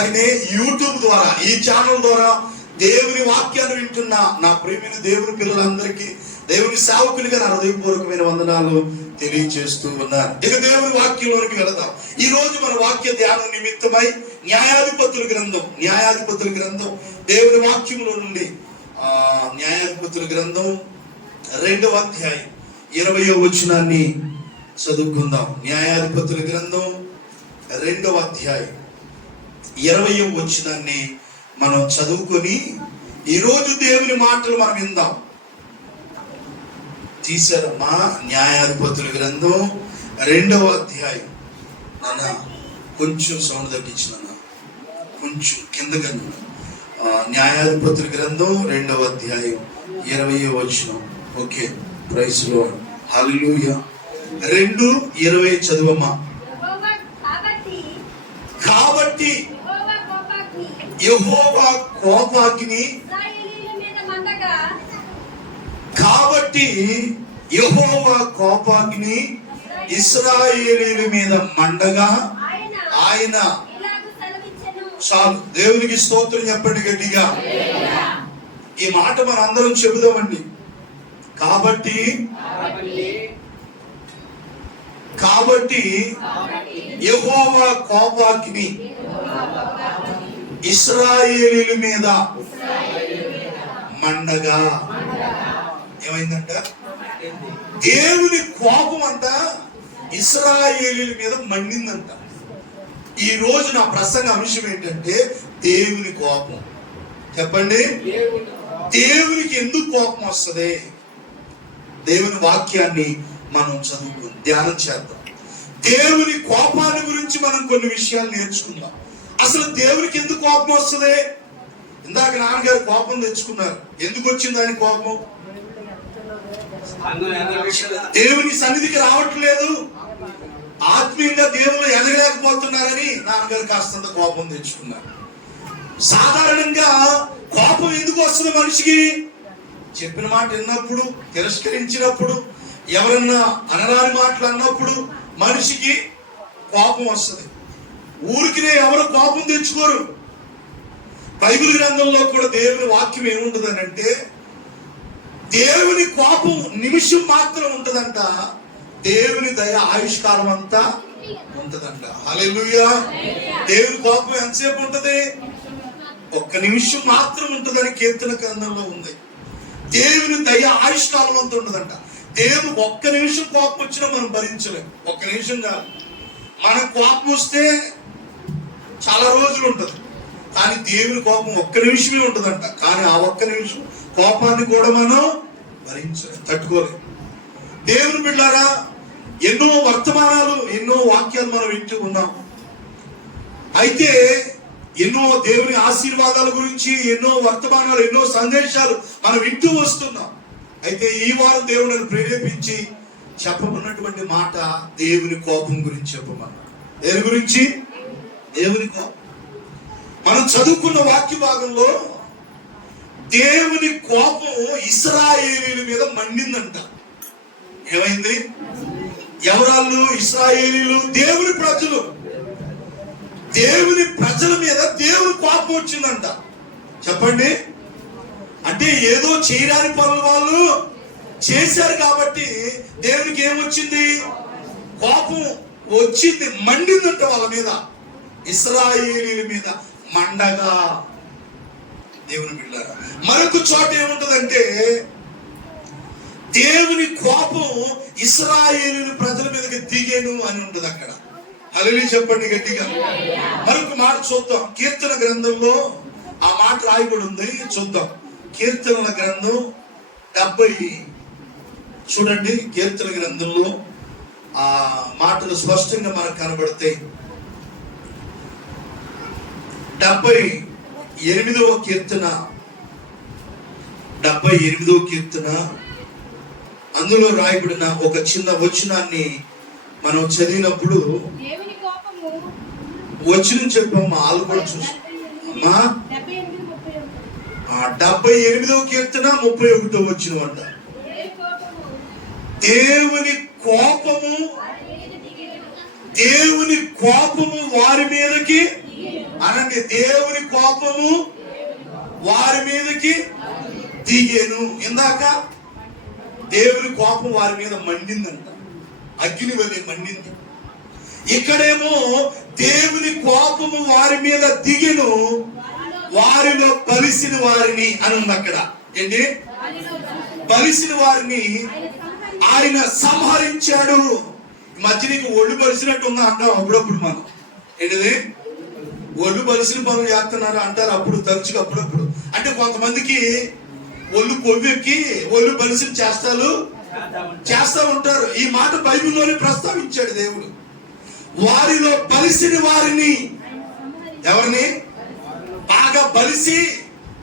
అలాగనే యూట్యూబ్ ద్వారా, ఈ ఛానల్ ద్వారా దేవుని వాక్యాన్ని వింటున్న నా ప్రియమైన దేవుని పిల్లలందరికీ, దేవుని సేవకులుగా నా హృదయపూర్వకమైన వందనాలు తెలియజేస్తూ ఉన్నాను. ఇక దేవుని వాక్యంలోనికి వెళదాం. ఈ రోజు మన వాక్య ధ్యానం నిమిత్తమై న్యాయాధిపతుల గ్రంథం దేవుని వాక్యంలో నుండి న్యాయాధిపతుల గ్రంథం 2వ అధ్యాయం 20వ వచనాన్ని చదువుకుందాం. న్యాయాధిపతుల గ్రంథం 2వ అధ్యాయం 20వ వచనాన్ని మనం చదువుకొని ఈరోజు దేవుని మాటలు మనం విందాం. తీశారమ్మా? న్యాయాధిపతుల గ్రంథం 2వ అధ్యాయం. నాన్న కొంచెం సౌండ్ తగ్గించిన, కొంచెం కిందగా. న్యాయాధిపతుల గ్రంథం 2వ అధ్యాయం 20వ వచనం. ఓకే, ప్రైజ్ లార్డ్, హల్లెలూయా. 2:20 చదువమ్మా. కాబట్టి యెహోవా కోపాగ్ని ఇశ్రాయేలీయుల మీద మండగా ఆయన, చాలు, దేవునికి స్తోత్రం చెప్పండి గట్టిగా. ఈ మాట మనం అందరం చెబుదామండి. కాబట్టి యెహోవా కోపాగ్ని ఇశ్రాయేలీయుల మీద మండగా. ఏమైందంట? దేవుని కోపం అంట ఇశ్రాయేలీయుల మీద మండిందంట. ఈ రోజు నా ప్రసంగ అంశం ఏంటంటే దేవుని కోపం. చెప్పండి, దేవునికి ఎందుకు కోపం వస్తుంది? దేవుని వాక్యాన్ని మనం చదువుకుని ధ్యానం చేద్దాం. దేవుని కోపాన్ని గురించి మనం కొన్ని విషయాలు నేర్చుకుందాం. అసలు దేవునికి ఎందుకు కోపం వస్తుంది? ఇందాక నాన్నగారు కోపం తెచ్చుకున్నారు. ఎందుకు వచ్చింది ఆయన కోపం? దేవుని సన్నిధికి రావట్లేదు, ఆత్మీయంగా దేవుడు ఎదగలేకపోతున్నారని నాన్నగారు కాస్తంత కోపం తెచ్చుకున్నారు. సాధారణంగా కోపం ఎందుకు వస్తుంది మనిషికి? చెప్పిన మాట విన్నప్పుడు, తిరస్కరించినప్పుడు, ఎవరన్నా అనరాని మాటలు అన్నప్పుడు మనిషికి కోపం వస్తుంది. ఊరికినే ఎవరు కోపం తెచ్చుకోరు. బైబిల్ గ్రంథంలో కూడా దేవుని వాక్యం ఏముంటదని అంటే, దేవుని కోపం నిమిషం మాత్రం ఉంటదంట, దేవుని దయ ఆయుష్కాలం అంతా ఉంటదంట. హల్లెలూయా. దేవుని కోపం ఎంతసేపు ఉంటది? ఒక్క నిమిషం మాత్రం ఉంటదని కీర్తన గ్రంథంలో ఉంది. దేవుని దయ ఆయుష్కాలం అంతా ఉంటదంట. దేవుడు ఒక్క నిమిషం కోపం వచ్చినా మనం భరించలేం. ఒక్క నిమిషం కాదు, మన కోపం వస్తే చాలా రోజులు ఉంటది, కానీ దేవుని కోపం ఒక్క నిమిషమే ఉంటదంట. కానీ ఆ ఒక్క నిమిషం కోపాన్ని కూడా మనం భరించలేం, తట్టుకోలేం. దేవుని బిడ్డలారా, ఎన్నో వర్తమానాలు, ఎన్నో వాక్యాలు మనం వింటూ ఉన్నాం. అయితే ఎన్నో దేవుని ఆశీర్వాదాల గురించి ఎన్నో వర్తమానాలు, ఎన్నో సందేశాలు మనం వింటూ వస్తున్నాం. అయితే ఈ వారం దేవుడిని ప్రేరేపించి చెప్పమన్నటువంటి మాట దేవుని కోపం గురించి చెప్పమన్నాడు. దేని గురించి? దేవుని కోపం. మనం చదువుకున్న వాక్య భాగంలో దేవుని కోపం ఇశ్రాయేలీయుల మీద మండిందంట. ఏమైంది? ఎవరాళ్ళు? ఇశ్రాయేలీయులు, దేవుని ప్రజలు. దేవుని ప్రజల మీద దేవుని కోపం వచ్చిందంట. చెప్పండి, అంటే ఏదో చేయరాని పనులు వాళ్ళు చేశారు కాబట్టి దేవునికి ఏమొచ్చింది? కోపం వచ్చింది, మండిందంట వాళ్ళ మీద, ఇశ్రాయేలీయుల మీద మండగా. దేవుని బిడ్డలారా, మరొక చోట ఏముంటదంటే, దేవుని కోపం ఇశ్రాయేలీయుల ప్రజల మీదకి దిగేను అని ఉంటుంది అక్కడ. హల్లెలూయా చెప్పండి గట్టిగా. మరొక మాట చూద్దాం. కీర్తన గ్రంథంలో ఆ మాట రాయబడి ఉంది, చూద్దాం. కీర్తనల గ్రంథం 70 చూడండి. కీర్తన గ్రంథంలో ఆ మాటలు స్పష్టంగా మనకు కనబడతాయి. 78వ కీర్తన, 78వ కీర్తన, అందులో రాయబడిన ఒక చిన్న వచనాన్ని మనం చదివినప్పుడు, వచనం చెప్పమ్మా, వాళ్ళు కూడా చూసి అమ్మా. 78వ కీర్తన 31వ వచనం అంట. దేవుని కోపము వారి మీదకి అనండి, దేవుని కోపము వారి మీదకి దిగేను. ఇందాక దేవుని కోపం వారి మీద మండిందంట, అగ్ని వలె మండింది. ఇక్కడేమో దేవుని కోపము వారి మీద దిగెను, వారిలో బలిసిన వారిని అని ఉంది. అక్కడ ఏంటి? బలిసిన వారిని ఆయన సంహరించాడు. ఈ మధ్య నీకు ఒళ్ళు బలిసినట్టు ఉందా అంటాం అప్పుడప్పుడు మనం. ఏంటిది? ఒళ్ళు బలిసిన పనులు చేస్తున్నారు అంటారు అప్పుడు తరచుగా, అప్పుడప్పుడు. అంటే కొంతమందికి ఒళ్ళు కొవ్వెక్కి ఒళ్ళు బలిసిన చేస్తా ఉంటారు. ఈ మాట బైబిల్లోనే ప్రస్తావించాడు దేవుడు. వారిలో బలిసిన వారిని, ఎవరిని? బాగా బలిసి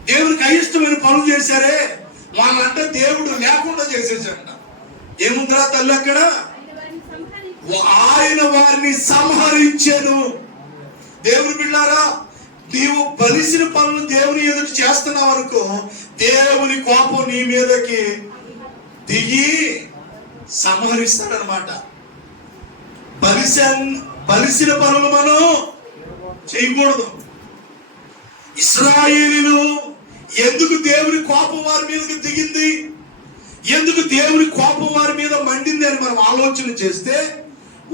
దేవునికి అయిష్టమైన పనులు చేశారే వాళ్ళంటే దేవుడు లేకుండా చేసేసాడ. ఏముందిరా తల్లి అక్కడ? ఆయన వారిని సంహరించెను. దేవుని బిడ్డలారా, నీవు బలిసిన పనులు దేవుని ఎదుటి చేస్తున్నావు అనుకో, దేవుని కోపం నీ మీదకి దిగి సంహరిస్తాడనమాట. బలిసిన పనులు మనం చేయకూడదు. ఇశ్రాయేలీయులు ఎందుకు దేవుని కోపం వారి మీదకి దిగింది, ఎందుకు దేవుని కోపం వారి మీద మండింది అని మనం ఆలోచన చేస్తే,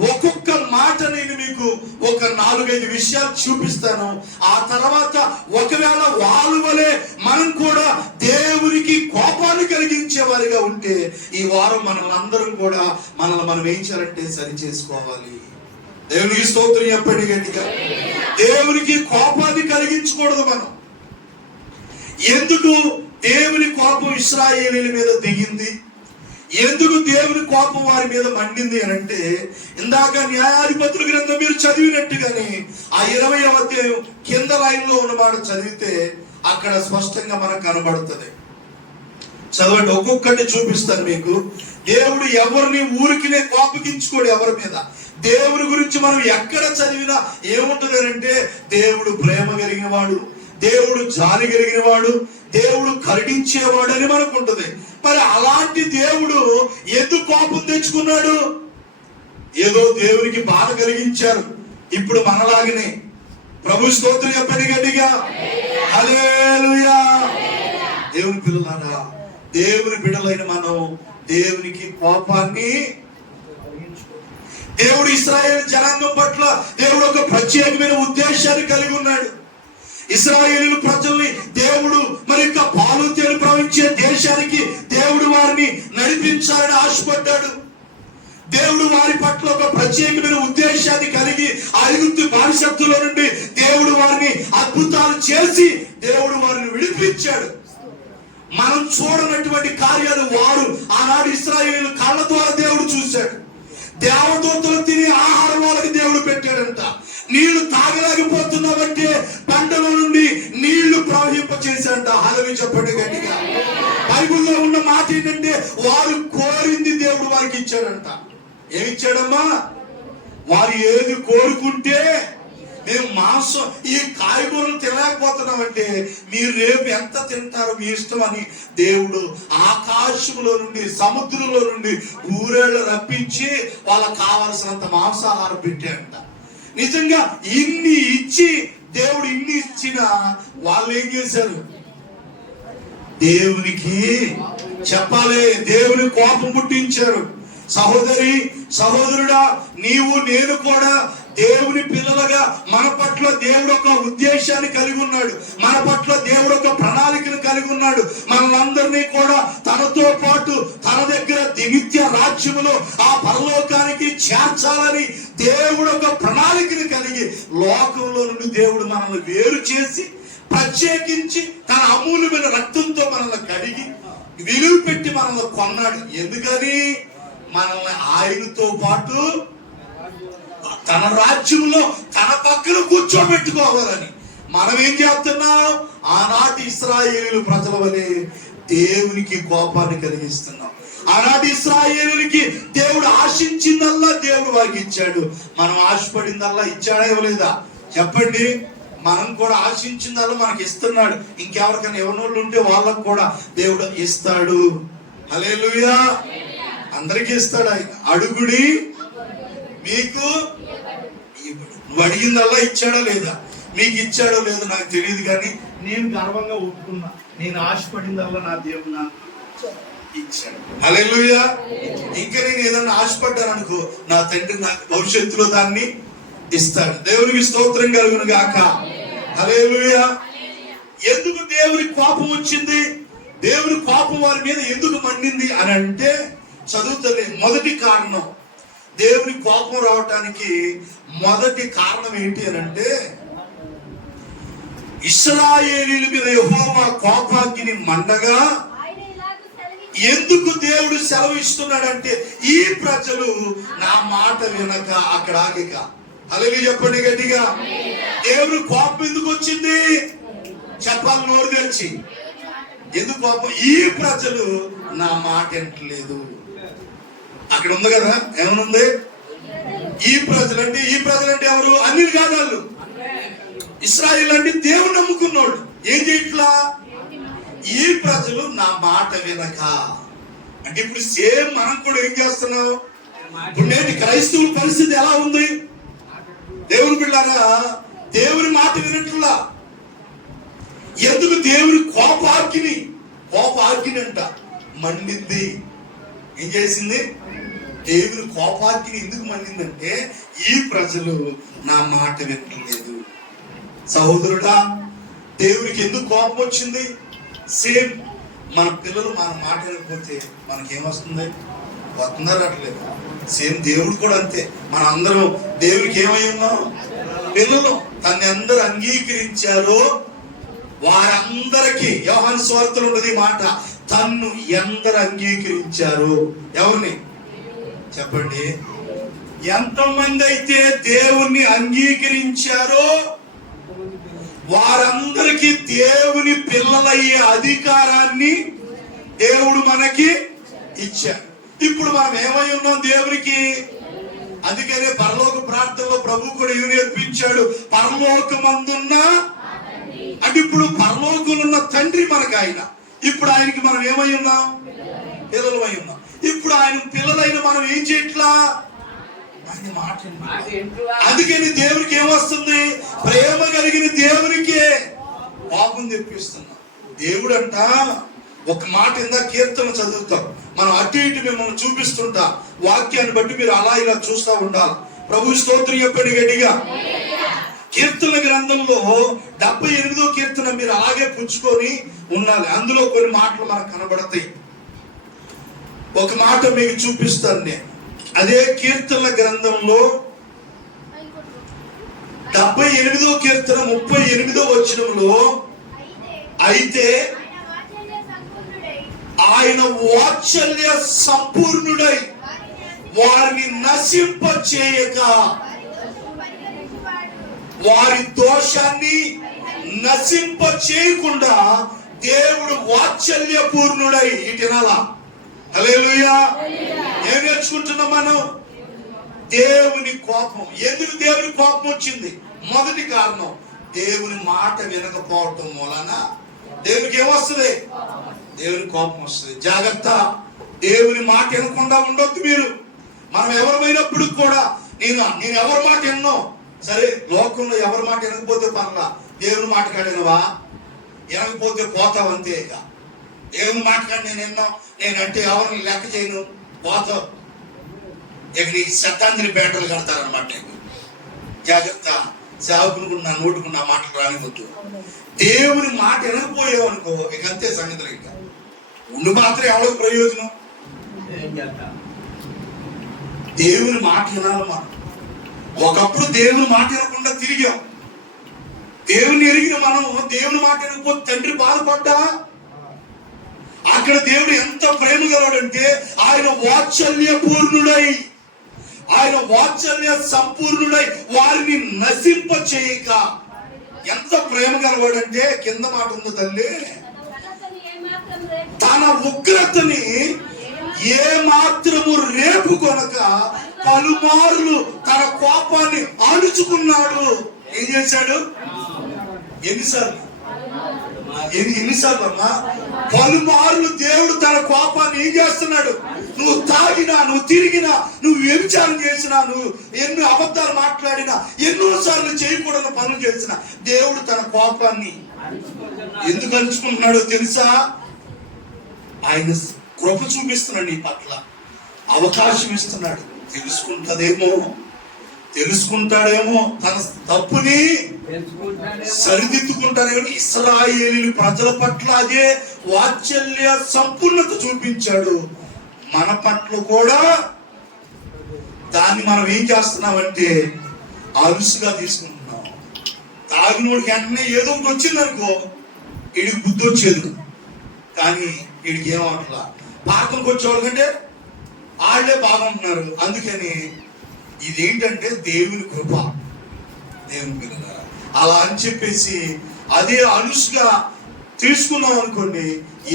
ఒక్కొక్క మాట నేను మీకు ఒక 4-5 విషయాలు చూపిస్తాను. ఆ తర్వాత ఒకవేళ వాళ్ళ వలె మనం కూడా దేవునికి కోపాన్ని కలిగించే వారిగా ఉంటే, ఈ వారం మనల్ని అందరం కూడా మనం ఏం చేయాలంటే సరి చేసుకోవాలి. దేవునికి స్తోత్రం చెప్పండి గట్టిగా. దేవునికి కోపాన్ని కలిగించకూడదు మనం. ఎందుకు దేవుని కోపం ఇశ్రాయేలీయుల మీద దిగింది, ఎందుకు దేవుని కోపం వారి మీద మండింది అని అంటే, ఇందాక న్యాయాధిపతుల గ్రంథం మీరు చదివినట్టుగానే ఆ 20వ అధ్యాయం కింద లైన్లో ఉన్నమాట చదివితే అక్కడ స్పష్టంగా మనకు కనబడుతుంది. చదవండి, ఒక్కొక్కటి చూపిస్తాను మీకు. దేవుడు ఎవరిని ఊరికినే కోపగించుకోడు ఎవరి మీద. దేవుని గురించి మనం ఎక్కడ చదివినా ఏముంటుంది అంటే, దేవుడు ప్రేమ కలిగిన వాడు, దేవుడు జాలి కలిగిన వాడు, దేవుడు కరుణించేవాడు అని మనకు ఉంటుంది. మరి అలాంటి దేవుడు ఎందుకు కోపం తెచ్చుకున్నాడు? ఏదో దేవునికి బాధ కలిగించారు. ఇప్పుడు మనలాగనే ప్రభు స్తోత్రం చెప్పండి గట్టిగా, హల్లెలూయా. దేవుని పిల్లలారా, దేవుని బిడ్డలైన మనం దేవునికి కోపాన్ని, దేవుడు ఇశ్రాయేలు జనాంగం పట్ల దేవుడు ఒక ప్రత్యేకమైన ఉద్దేశాన్ని కలిగి ఉన్నాడు. ఇశ్రాయేలు ప్రజల్ని దేవుడు మరి ఇంకా పాలు తేనె ప్రవహించే దేశానికి దేవుడు వారిని నడిపించాలని ఆశపడ్డాడు. దేవుడు వారి పట్ల ఒక ప్రత్యేకమైన ఉద్దేశాన్ని కలిగి ఐగుప్తు బానిసత్వంలో నుండి దేవుడు వారిని అద్భుతాలు చేసి దేవుడు వారిని విడిపించాడు. మనం చూడనటువంటి కార్యాలు వారు ఆనాడు ఇశ్రాయేలు కళ్ళ ద్వారా దేవుడు చూశాడు. దేవదూతలు తినే ఆహారం వాళ్ళకి దేవుడు పెట్టాడంట. నీళ్లు తాగలేకపోతున్నావంటే పంటల నుండి నీళ్లు ప్రవహింప చేశాడంట. హల్లెలూయా చెప్పండి గట్టిగా. బైబిల్లో ఉన్న మాట ఏంటంటే, వారు కోరింది దేవుడు వారికి ఇచ్చాడంట. ఏమిచ్చాడమ్మా? వారు ఏది కోరుకుంటే, మేము మాంసం ఈ కాయగూరలు తినలేకపోతున్నామంటే మీరు రేపు ఎంత తింటారో మీ ఇష్టం అని దేవుడు ఆకాశంలో నుండి సముద్రంలో నుండి ఊరేళ్ళు రప్పించి వాళ్ళకి కావలసినంత మాంసాహారం పెట్టాడంట. నిజంగా ఇన్ని ఇచ్చి దేవుడు ఇన్ని ఇచ్చిన వాళ్ళు ఏం చేశారు? దేవునికి చెప్పాలి, దేవుని కోపం పుట్టించారు. సహోదరి సహోదరుడా, నీవు నేను కూడా దేవుని పిల్లలుగా మన పట్ల దేవుడు ఒక ఉద్దేశాన్ని కలిగి ఉన్నాడు. మన పట్ల దేవుడు ఒక ప్రణాళికను కలిగి ఉన్నాడు. మనలందరినీ కూడా తనతో పాటు తన దగ్గర నిత్య రాజ్యములో ఆ పరలోకానికి చేర్చాలని దేవుడు ఒక ప్రణాళికను కలిగి లోకంలో నుండి దేవుడు మనల్ని వేరు చేసి ప్రత్యేకించి తన అమూల్యమైన రక్తంతో మనల్ని కడిగి విలువ పెట్టి మనల్ని కొన్నాడు. ఎందుకని? మనల్ని ఆయనతో పాటు తన రాజ్యంలో తన పక్కన కూర్చోబెట్టుకోవాలని. మనం ఏం చేస్తున్నాం? ఆనాటి ఇశ్రాయేలు ప్రజల వలె దేవునికి కోపాన్ని కలిగిస్తున్నాం. ఆనాటి ఇశ్రాయేలుకి దేవుడు ఆశించిందల్లా దేవుడు వారికి ఇచ్చాడు. మనం ఆశపడిందల్లా ఇచ్చాడా ఇవ్వలేదా? చెప్పండి. మనం కూడా ఆశించిందల్లా మనకి ఇస్తున్నాడు. ఇంకెవరికైనా ఎవరినోళ్ళు ఉంటే వాళ్ళకు కూడా దేవుడు ఇస్తాడు. హల్లెలూయా. అందరికీ ఇస్తాడు ఆయన. అడుగుడి మీకు అడిగిందల్లా ఇచ్చాడా లేదా? మీకు ఇచ్చాడో లేదో నాకు తెలియదు, కానీ నేను గర్వంగా ఒప్పుకున్నా, నేను ఆశపడిందల్లా నా దేవుడు నాకు ఇచ్చాడు. హల్లెలూయా. ఇంకా నేను ఏదన్నా ఆశపడ్డాను అనుకో, నా తండ్రి నాకు భవిష్యత్తులో దాన్ని ఇస్తాడు. దేవునికి స్తోత్రం కలుగును గాక. హల్లెలూయా. ఎందుకు దేవుని కోపం వచ్చింది, దేవుని కోపం వారి మీద ఎందుకు మండింది అని అంటే చదువుతలే. మొదటి కారణం, దేవుని కోపం రావటానికి మొదటి కారణం ఏంటి అని అంటే, ఇశ్రాయేలీయుల మీద యెహోవా కోపాగ్ని మండగా ఎందుకు దేవుడు సెలవు ఇస్తున్నాడంటే, ఈ ప్రజలు నా మాట వినక అక్కడ ఆగిక. హల్లెలూయా చెప్పండి గట్టిగా. దేవుని కోపం ఎందుకు వచ్చింది చెప్పాలి నోరు తెరిచి. ఎందుకు కోపం? ఈ ప్రజలు నా మాట వినట్లేదు. అక్కడ ఉంది కదా, ఏమనుంది? ఈ ప్రజలు అంటే ఎవరు? అన్యులు కాదు వాళ్ళు. ఇశ్రాయేలు అంటే దేవుడు నమ్ముకున్నాడు. ఏం చేయట్లా? ఈ ప్రజలు నా మాట వినక. అంటే ఇప్పుడు సేమ్ మనం కూడా ఏం చేస్తున్నాం? ఇప్పుడు నేటి క్రైస్తవుల పరిస్థితి ఎలా ఉంది? దేవుని బిడ్డలారా, దేవుని మాట వినట్లా. ఎందుకు? దేవుని కోపాగ్ని అంట మండింది. ఏం చేసింది? దేవుని కోపాగ్ని ఎందుకు మండిందంటే, ఈ ప్రజలు నా మాట వినట్లేదు. సహోదరుడా, దేవునికి ఎందుకు కోపం వచ్చింది? సేమ్ మన పిల్లలు మన మాట వినకపోతే మనకేమొస్తుంది? వస్తున్నారు అట్లేదు. సేమ్ దేవుడు కూడా అంతే. మన అందరం దేవునికి ఏమై ఉన్నాం? పిల్లలు. తన్ని అందరూ అంగీకరించారో వారందరికీ, యోహాను సువార్తలో ఉన్నది మాట, తన్ను ఎందరు అంగీకరించారు. ఎవరిని చెప్పండి? ఎంతమంది అయితే దేవుణ్ణి అంగీకరించారో వారందరికీ దేవుని పిల్లలయ్యే అధికారాన్ని దేవుడు మనకి ఇచ్చాడు. ఇప్పుడు మనం ఏమై ఉన్నాం దేవునికి? అందుకనే పరలోక ప్రార్థనలో ప్రభు కూడా ఏం నేర్పించాడు? పరలోకమందున్న, అంటే ఇప్పుడు పరలోకంలో తండ్రి మనకు ఆయన. ఇప్పుడు ఆయనకి మనం ఏమై ఉన్నాం? పిల్లలమై ఉన్నాం. ఇప్పుడు ఆయన పిల్లలైన మనం ఏం చేయట్లా? ఆయన మాట. అందుకని దేవునికి ఏమొస్తుంది? ప్రేమ కలిగిన దేవునికే కోపం తెప్పిస్తున్నాం. దేవుడు అంట ఒక మాట ఇందా కీర్తన చదువుతాం, మనం అటు ఇటు మిమ్మల్ని చూపిస్తుంటా, వాక్యాన్ని బట్టి మీరు అలా ఇలా చూస్తూ ఉండాలి. ప్రభు స్తోత్రం చెప్పండి గట్టిగా. కీర్తన గ్రంథంలో 78వ కీర్తన మీరు అలాగే పుచ్చుకొని ఉండాలి. అందులో కొన్ని మాటలు మనకు కనబడతాయి. ఒక మాట మీకు చూపిస్తాను నేను. అదే కీర్తన గ్రంథంలో 78వ కీర్తన 38వ వచనంలో, అయితే ఆయన వాత్సల్య సంపూర్ణుడై వారిని నశింప చేయక, వారి దోషాన్ని నశింప చేయకుండా దేవుడు వాత్సల్య పూర్ణుడై. ఇటునాలా? హల్లెలూయా. ఏం నేర్చుకుంటున్నాం మనం? దేవుని కోపం. ఎందుకు దేవుని కోపం వచ్చింది? మొదటి కారణం, దేవుని మాట వినకపోవటం మూలన దేవునికి ఏమొస్తుంది? దేవుని కోపం వస్తుంది. జాగ్రత్త, దేవుని మాట వినకుండా ఉండొద్దు మీరు. మనం ఎవరమైనప్పుడు కూడా నేను ఎవరి మాట విన్నో సరే, లోకంలో ఎవరి మాట వినకపోతే పర్లా, దేవుని మాట కాడినవా? వినకపోతే పోతావు అంతే. ఇక దేవుని మాట కాడి నేను విన్నాం, నేనంటే ఎవరిని లెక్క చేయను, పోతావు. ఇక నీకు శతాంజలి బ్యాటలు కడతారనమాట. జాగ్రత్త, సేవకుని నా నోటుకు నా మాటలు రానివద్దు. దేవుని మాట వినకపోయావు అనుకో, ఇక అంతే సంగతులు. ఇక ఉండు మాత్రం ఎవరికి ప్రయోజనం? దేవుని మాట వినాలి మనం. ఒకప్పుడు దేవుని మాట వినకుండా తిరిగాం. దేవుని ఎరిగిన మనం దేవుని మాట వినకపోతే తండ్రి బాధపడ్డా? అక్కడ దేవుడు ఎంత ప్రేమ గలవాడంటే, ఆయన వాత్సల్య పూర్ణుడై, ఆయన వాత్సల్య సంపూర్ణుడై వారిని నశింప చేయక. ఎంత ప్రేమ గలవాడంటే, కింద మాట ఉంది తల్లి, తన ఉగ్రతని ఏ మాత్రము రేపు కొనక పలుమార్లు తన కోపాన్ని అణుచుకున్నాడు. ఏం చేశాడు? ఎన్నిసార్లు అమ్మా? పలుమార్లు దేవుడు తన కోపాన్ని ఏం చేస్తున్నాడు? నువ్వు తాగినా, నువ్వు తిరిగినా, నువ్వు వ్యభిచారం చేసినా, నువ్వు ఎన్నో అబద్ధాలు మాట్లాడినా, ఎన్నోసార్లు చేయకూడని పనులు చేసినా దేవుడు తన కోపాన్ని ఎందుకు అంచుకుంటున్నాడో తెలుసా? ఆయన కృప చూపిస్తున్నాడు, నీ పట్ల అవకాశం ఇస్తున్నాడు. తెలుసుకుంటాడేమో, తన తప్పుని సరిదిద్దుకుంటాడేమో. ఇశ్రాయేలు ప్రజల పట్ల అదే వాత్సల్య సంపూర్ణత చూపించాడు. మన పట్ల కూడా దాన్ని మనం ఏం చేస్తున్నామంటే అలుసుగా తీసుకుంటున్నాం. తాగినోడికి వెంటనే ఏదో ఒకటి వచ్చిందనుకో, వీడికి బుద్ధి వచ్చేది, కానీ వీడికి ఏమట్లా. పార్కులకు వచ్చేవాళ్ళ కంటే వాళ్ళే బాగుంటున్నారు. అందుకని ఇదేంటంటే దేవుని కృప, దేవుని పిల్లల అలా అని చెప్పేసి అదే అలుసుగా తీసుకున్నాం అనుకోండి,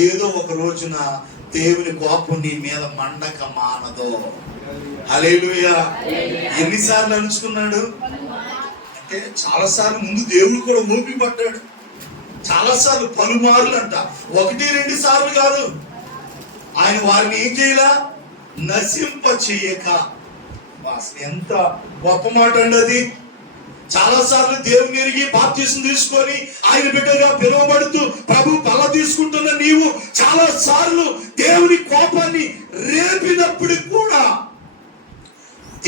ఏదో ఒక రోజున దేవుని కోపం నీ మీద మండక మానదో. హల్లెలూయా. ఎన్నిసార్లు అలుచుకున్నాడు అంటే చాలాసార్లు ముందు దేవుడు కూడా ఓపి పడ్డాడు. చాలాసార్లు పలుమార్లు అంట, 1-2 సార్లు కాదు. ఆయన వారిని ఏం చేయలా, నశింప చెయ్యక. ఎంత గొప్ప మాట అండి అది. చాలా సార్లు దేవుని ఎరిగి బాప్తిసం తీసుకొని ఆయన బిడ్డగా పిలువబడుతూ ప్రభు బల తీసుకుంటున్న నీవు చాలా సార్లు దేవుని కోపాన్ని రేపినప్పటికి కూడా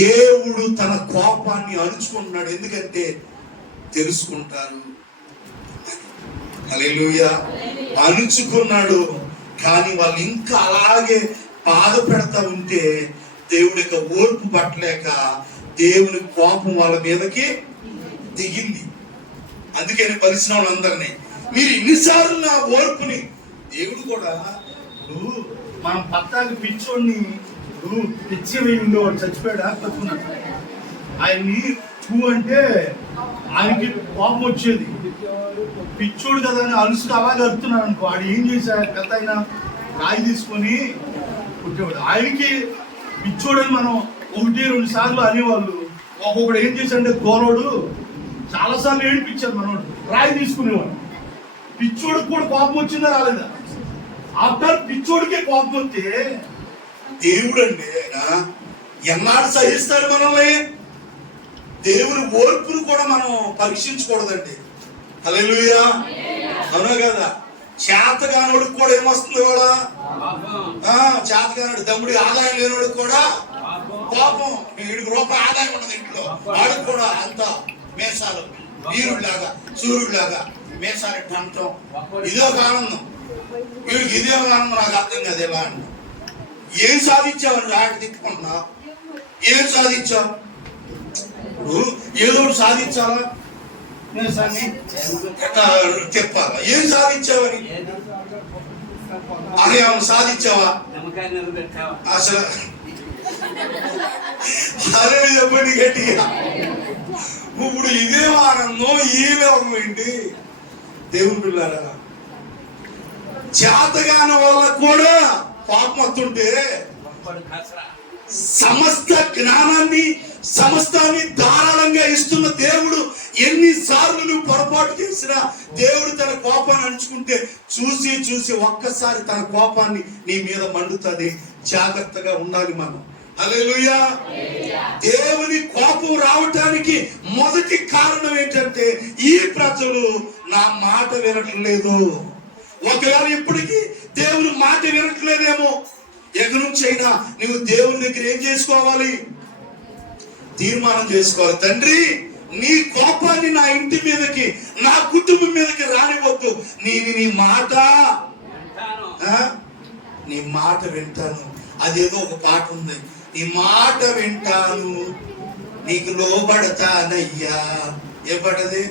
దేవుడు తన కోపాన్ని అణుచుకుంటున్నాడు. ఎందుకంటే తెలుసుకుంటారు. హల్లెలూయా. అణుచుకున్నాడు. కానీ వాళ్ళు ఇంకా అలాగే బాధ పెడతా ఉంటే దేవుడి యొక్క ఓర్పు పట్టలేక దేవుని కోపం వాళ్ళ మీదకి దిగింది. అందుకని పరిచిన వాళ్ళందరినీ మీరు ఇన్నిసార్లు నా ఓర్పుని, దేవుడు కూడా ఇప్పుడు మనం పట్టాకి పిచ్చోడిని పిచ్చి ఉండేవాడు చచ్చిపోయాడు పట్టుకున్నాడు. ఆయన్ని అంటే ఆయనకి కోపం వచ్చేది. పిచ్చోడు కదా అని అలుసుగా అలాగే అరుతున్నాడు అనుకో, ఆడు ఏం చేశాడు, కథ అయినా రాయి తీసుకొని పుట్టేవాడు. ఆయనకి పిచ్చోడని మనం 1-2 సార్లు అనేవాళ్ళు. ఒక్కొక్కడు ఏం చేశాడంటే గోరోడు చాలాసార్లు ఏడిపించారు మనోడు, రాయి తీసుకునేవాడు. పిచ్చోడికి కూడా కోపం వచ్చిందా రాలేదా? ఆఫ్టర్ పిచ్చోడికే కోపం వస్తే దేవుడు అండి ఆయన ఎన్నాడు సహిస్తాడు మనల్ని. దేవుని ఓర్పును కూడా మనం పరీక్షించకూడదండి. హల్లెలూయా. అవునా కదా? చేతగానోడికి కూడా ఏమొస్తుంది కూడా, చేతగానోడు దమ్ముడి ఆదాయం లేనివాడికి కూడా కోపం. వీడికి రూపాయి ఆదాయం ఉన్నది ఇంట్లో, వాడికి కూడా అంత మేసాలు వీరుడిలాగా సూర్యుడిలాగా మేసాలు అంటాం. ఇదే ఒక ఆనందం, వీడికి ఇదే ఆనందం. నాకు అర్థం కదా ఎలా అంటే, ఏం సాధించావని ఆట తిట్టుకుంటున్నా, ఏం సాధించావు? ఏదో ఒకటి సాధించాలా, చెప్పాలా, ఏం సాధించావని. అని ఏమన్నా సాధించావా? అసలు అదే చెప్పండి గట్టిగా. ఇప్పుడు ఇదే ఆనందం, ఏంటి దేవుని పిల్లారా? చేతగాని వాళ్ళ కూడా పాపం వస్తుంటే సమస్త జ్ఞానాన్ని సమస్తాన్ని ధారాళంగా ఇస్తున్న దేవుడు ఎన్నిసార్లు నువ్వు పొరపాటు చేసినా దేవుడు తన కోపాన్ని అణుచుకుంటే చూసి చూసి ఒక్కసారి తన కోపాన్ని నీ మీద మండుతుంది. జాగ్రత్తగా ఉండాలి మనం. హల్లెలూయా. దేవుని కోపం రావటానికి మొదటి కారణం ఏంటంటే ఈ ప్రజలు నా మాట వినట్లేదు. ఒకవేళ ఇప్పటికీ దేవుని మాట వినట్లేదేమో, ఎక్కడి నుంచి అయినా నువ్వు దేవుని దగ్గర ఏం చేసుకోవాలి, తీర్మానం చేసుకోవాలి. తండ్రి, నీ కోపాన్ని నా ఇంటి మీదకి, నా కుటుంబం మీదకి రానివద్దు. నీ మాట వింటాను. అదేదో ఒక పాట ఉంది, నీ మాట వింటాను, నీకు లోబడతానయ్యా. ఏ పాటది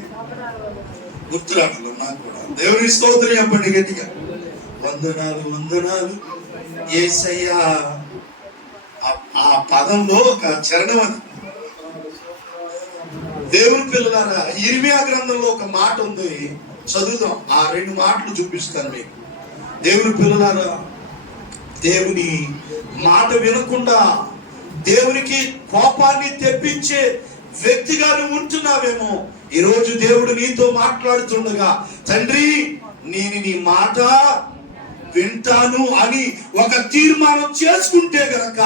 గుర్తురాటలు నాకు కూడా. దేవుని స్తోత్రం చెప్పండి గట్టిగా. వందనాలు వందనాలు యేసయ్యా. ఆ పదంలో ఒక చరణం అది. దేవుని పిల్లలారా, ఇర్మియా గ్రంథంలో ఒక మాట ఉంది, చదువుదాం. ఆ 2 మాటలు చూపిస్తాను మీకు. దేవుని పిల్లలారా, దేవుని మాట వినకుండా దేవునికి కోపాన్ని తెప్పించే వ్యక్తిగా నువ్వు ఉంటున్నావేమో. ఈరోజు దేవుడు నీతో మాట్లాడుతుండగా, తండ్రి, నేను నీ మాట వింటాను అని ఒక తీర్మానం చేసుకుంటే గనక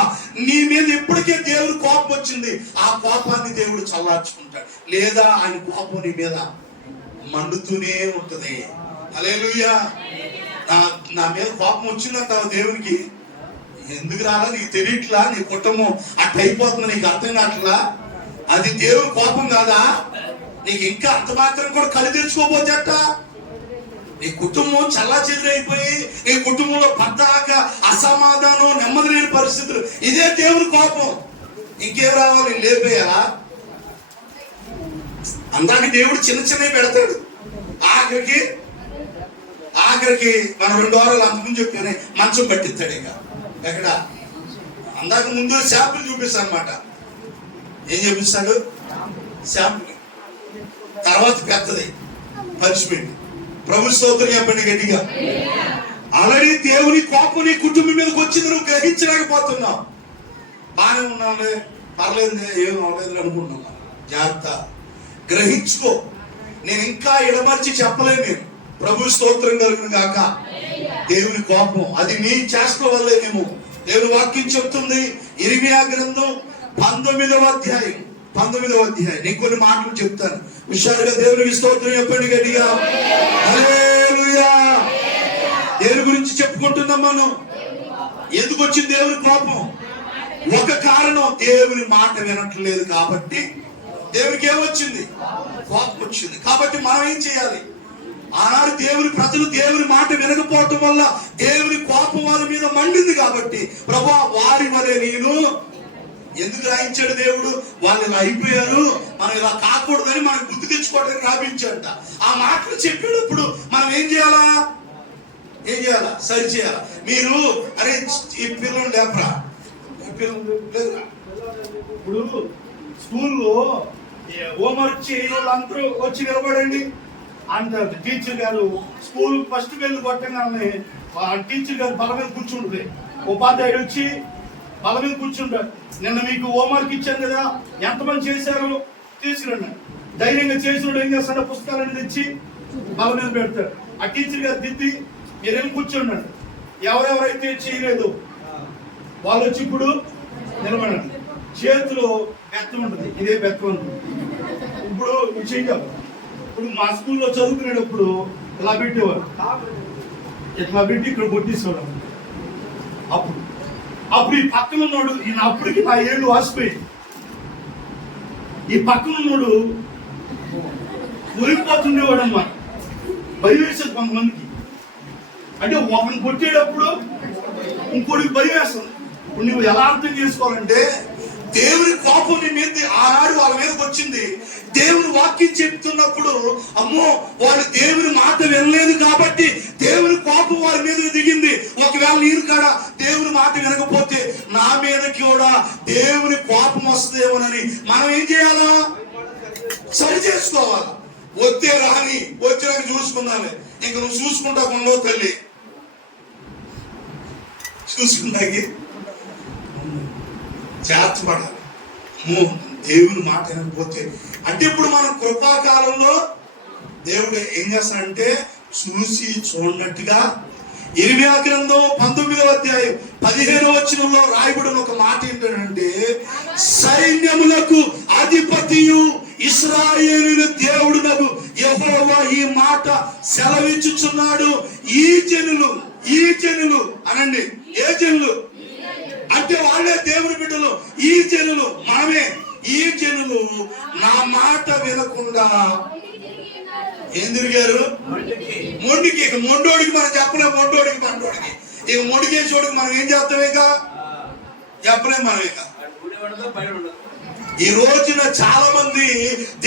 నీ మీద ఇప్పటికే దేవుడు కోపం వచ్చింది, ఆ కోపాన్ని దేవుడు చల్లార్చుకుంటాడు. లేదా ఆయన కోపం నీ మీద మండుతూనే ఉంటది. హల్లెలూయా. నా మీద కోపం వచ్చిందంట దేవునికి, ఎందుకు రాలా నీకు తెలియట్లా? నీ కుటుంబం అట్ట అయిపోతుంది, నీకు అర్థం కావట్లా? అది దేవుని కోపం కాదా? నీకు ఇంకా అంత మాత్రం కూడా కళ్ళు తెరుచుకోపోతే అట్ట నీ కుటుంబం చల్లా చెదిరైపోయి నీ కుటుంబంలో పద్దాక అసమాధానం, నెమ్మది లేని పరిస్థితులు, ఇదే దేవుని కోపం. ఇంకేం రావాలి? లేపేయాలా? అందాక దేవుడు చిన్న చిన్నవి పెడతాడు, ఆఖరికి మనం 2 వారాలు అంతకుముందు చెప్పానే మంచం పట్టిస్తాడు. ఇక ఎక్కడ అందాక ముందు శాంపుల్ చూపిస్తాడు అనమాట. ఏం చూపిస్తాడు? శాంపుల్. తర్వాత పెద్దది పనిష్మెంట్. ప్రభు స్తోత్రం చెప్పండి గట్టిగా. ఆల్రెడీ దేవుని కోపం నీ కుటుంబం మీదకి వచ్చింది, నువ్వు గ్రహించలేకపోతున్నావు. బాగానే ఉన్నావులే, పర్లేదు, ఏం అవ్వలేదు అనుకుంటున్నావు. జాగ్రత్త, గ్రహించుకో. నేను ఇంకా ఎడమర్చి చెప్పలేను. నేను ప్రభు స్తోత్రం కలుగును గాక. దేవుని కోపం అది నీ చేష్టల వల్లేనేమో. దేవుని వాక్యం చెప్తుంది ఇర్మియా గ్రంథం 19వ అధ్యాయం. నేను కొన్ని మాటలు చెప్తాను హుషారుగా. దేవునికి స్తోత్రం చెప్పండి గట్టిగా. హల్లెలూయా. దేవుని గురించి చెప్పుకుంటున్నాం మనం. ఎందుకు వచ్చింది దేవుని కోపం? ఒక కారణం, దేవుని మాట వినట్లేదు కాబట్టి దేవునికి ఏమొచ్చింది? కోపం వచ్చింది. కాబట్టి మనం ఏం చేయాలి? ఆనాడు దేవుని ప్రజలు దేవుని మాట వినకపోవటం వల్ల దేవుని కోపం వారి మీద మండింది. కాబట్టి ప్రభువా వారి వలె నేను ఎందుకు రాయించాడు దేవుడు? వాళ్ళు ఇలా అయిపోయారు, మనం ఇలా కాకూడదని మనకు బుద్ధి తెచ్చుకోవడానికి రాయించాడంట. ఆ మాటలు చెప్పేటప్పుడు మనం ఏం చేయాలా? సరి చేయాలా? మీరు అరే ఈ పిల్లలు లేపరా, ఈ పిల్లలు లేదురా. ఇప్పుడు స్కూల్లో హోంవర్క్ చేయని వాళ్ళందరూ వచ్చి నిలబడండి అంటారు. టీచర్ గారు స్కూల్ ఫస్ట్ వెళ్ళి కొట్టగానే టీచర్ గారు బల మీద కూర్చుంటుంది, ఉపాధ్యాయుడు వచ్చి బల మీద కూర్చుంటారు. నిన్న మీకు హోంవర్క్ ఇచ్చాను కదా, ఎంతమంది చేశారు తీసుకురండి. ధైర్యంగా చేసినోడు ఏం చేస్తాడో పుస్తకాలను తెచ్చి బల మీద పెడతాడు. ఆ టీచర్ గారు దిద్ది మీరు వెళ్ళి కూర్చున్నాడు. ఎవరెవరైతే చేయలేదు వాళ్ళు వచ్చి ఇప్పుడు నిలబడండి. చేతిలో బెత్తం ఉంటుంది, ఇదే బెత్తం ఉంటుంది. ఇప్పుడు చెయ్యాలి. ఇప్పుడు మా స్కూల్లో చదువుకునేటప్పుడు ఇలా పెట్టేవారు, ఇట్లా పెట్టి ఇక్కడ కొట్టేసేవాడు. అప్పుడు ఈ పక్కన ఉన్నాడు, ఈయన అప్పటికి నా ఏళ్ళు వాసిపోయింది. ఈ పక్కన ఉన్నాడు ఉరిగిపోతుండేవాడు అన్నమాట. భయం వేసేది కొంతమందికి. అంటే ఒకరిని కొట్టేటప్పుడు ఇంకోటికి భయం వేస్తుంది. ఇప్పుడు నువ్వు ఎలా అర్థం చేసుకోవాలంటే దేవుని కోపం నీ మీద ఆనాడు వాళ్ళ మీదకి వచ్చింది. దేవుని వాక్యం చెప్తున్నప్పుడు అమ్మో వాళ్ళు దేవుని మాట వినలేదు కాబట్టి దేవుని కోపం వారి మీదకి దిగింది. ఒకవేళ నేను కాడ దేవుని మాట వినకపోతే నా మీదకి కూడా దేవుని కోపం వస్తుందేమోనని మనం ఏం చేయాలా? సరి చేసుకోవాలి. వద్దే రాని వచ్చినాక చూసుకుందాలే. ఇంక నువ్వు చూసుకుంటా ఉండవు తల్లి, చూసుకున్నాకి చేర్చబడాలి. దేవుని మాట వినకపోతే అంటే ఇప్పుడు మనం కృపాకాలంలో దేవుడు ఏం చేస్తాడంటే చూసి చూడనట్టుగా. ఇర్మియా గ్రంథం 19వ అధ్యాయం 15వ వచనంలో రాయబడిన ఒక మాట ఏంటంటే సైన్యములకు అధిపతియు ఇశ్రాయేలీయుల దేవుడునగు యెహోవా ఈ మాట సెలవిచ్చుచున్నాడు. ఈ జనులు అనండి. ఏ జనులు అంటే వాళ్ళే దేవుని బిడ్డలు. ఈ జనులు మనమే. ఈ జనులు నా మాట వినకుండా ఏం తిరిగారు? మొండికి. ఇక మొండోడికి మనం చెప్పలేము. మొండోడికి ఇక మొండికేసోడికి మనం ఏం చేస్తాం? ఇక చెప్పలేము మనం. ఇక ఈ రోజున చాలా మంది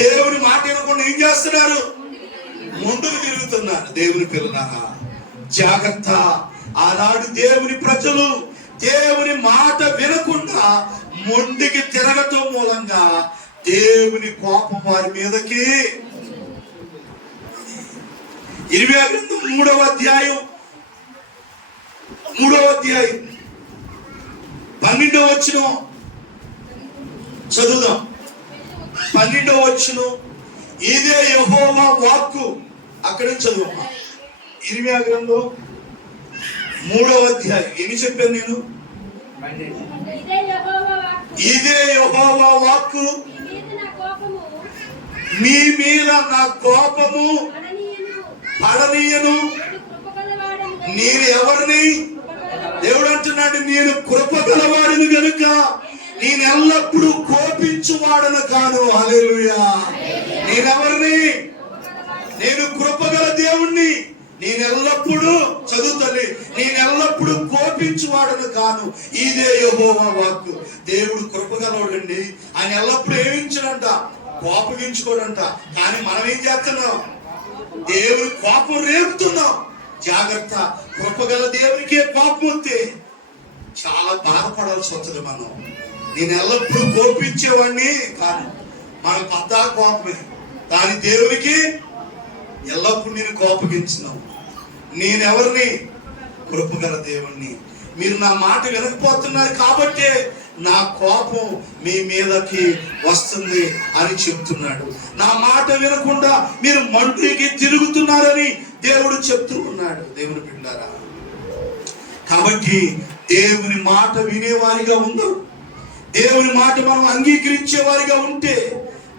దేవుని మాట వినకుండా ఏం చేస్తున్నారు? మొండుకు తిరుగుతున్నారు. దేవుని పిల్లలారా జాగ్రత్త. ఆనాడు దేవుని ప్రజలు దేవుని మాట వినకుండా మొండికి తిరగటం మూలంగా దేవుని కోపం వారి మీదకి. ఇర్మియా గ్రంథం 3వ అధ్యాయం 12వ వచనం చదువుదాం. 12వ వచనం ఇదే యెహోవా వాక్కు. అక్కడే చదువు. ఇర్మియా గ్రంథం 3వ అధ్యాయం ఎన్ని చెప్పాను నేను? ఇదే యెహోవా వాక్కు, మీ మీద నా కోపము పడనీయను. నేను ఎవరిని? దేవుడు అంటున్నాడు, నేను కృపగలవాడిని గనుక నేను ఎల్లప్పుడూ కోపించువాడను కాను. హల్లెలూయా. నేనెవరిని? నేను కృపగల దేవుణ్ణి. నేను ఎల్లప్పుడూ చదువుతలే, నేను ఎల్లప్పుడూ కోపించువాడను కాను. ఇదే యెహోవా వాక్కు. దేవుడు కృపగలవాడండి. ఆయన ఎల్లప్పుడూ ఏమించడంట? కోపగించుకోడంట. కానీ మనం ఏం చేస్తున్నాం? దేవుని కోపం రేపుతున్నాం. జాగ్రత్త. కృపగల దేవునికే కోపం వస్తే చాలా బాధపడాల్సి వస్తుంది. నేను ఎల్లప్పుడూ కోపించేవాడిని కాను. మన పెద్ద కోపమే, కానీ దేవునికి ఎల్లప్పుడూ నేను కోపగించినావు. నేనెవరిని? కృపగల దేవుణ్ణి. మీరు నా మాట వినకపోతున్నారు కాబట్టే నా కోపం మీ మీదకి వస్తుంది అని చెప్తున్నాడు. నా మాట వినకుండా మీరు మంటికి తిరుగుతున్నారని దేవుడు చెప్తూ ఉన్నాడు. దేవుని బిడ్డలారా, కాబట్టి దేవుని మాట వినేవారిగా ఉందాం. దేవుని మాట మనం అంగీకరించే వారిగా ఉంటే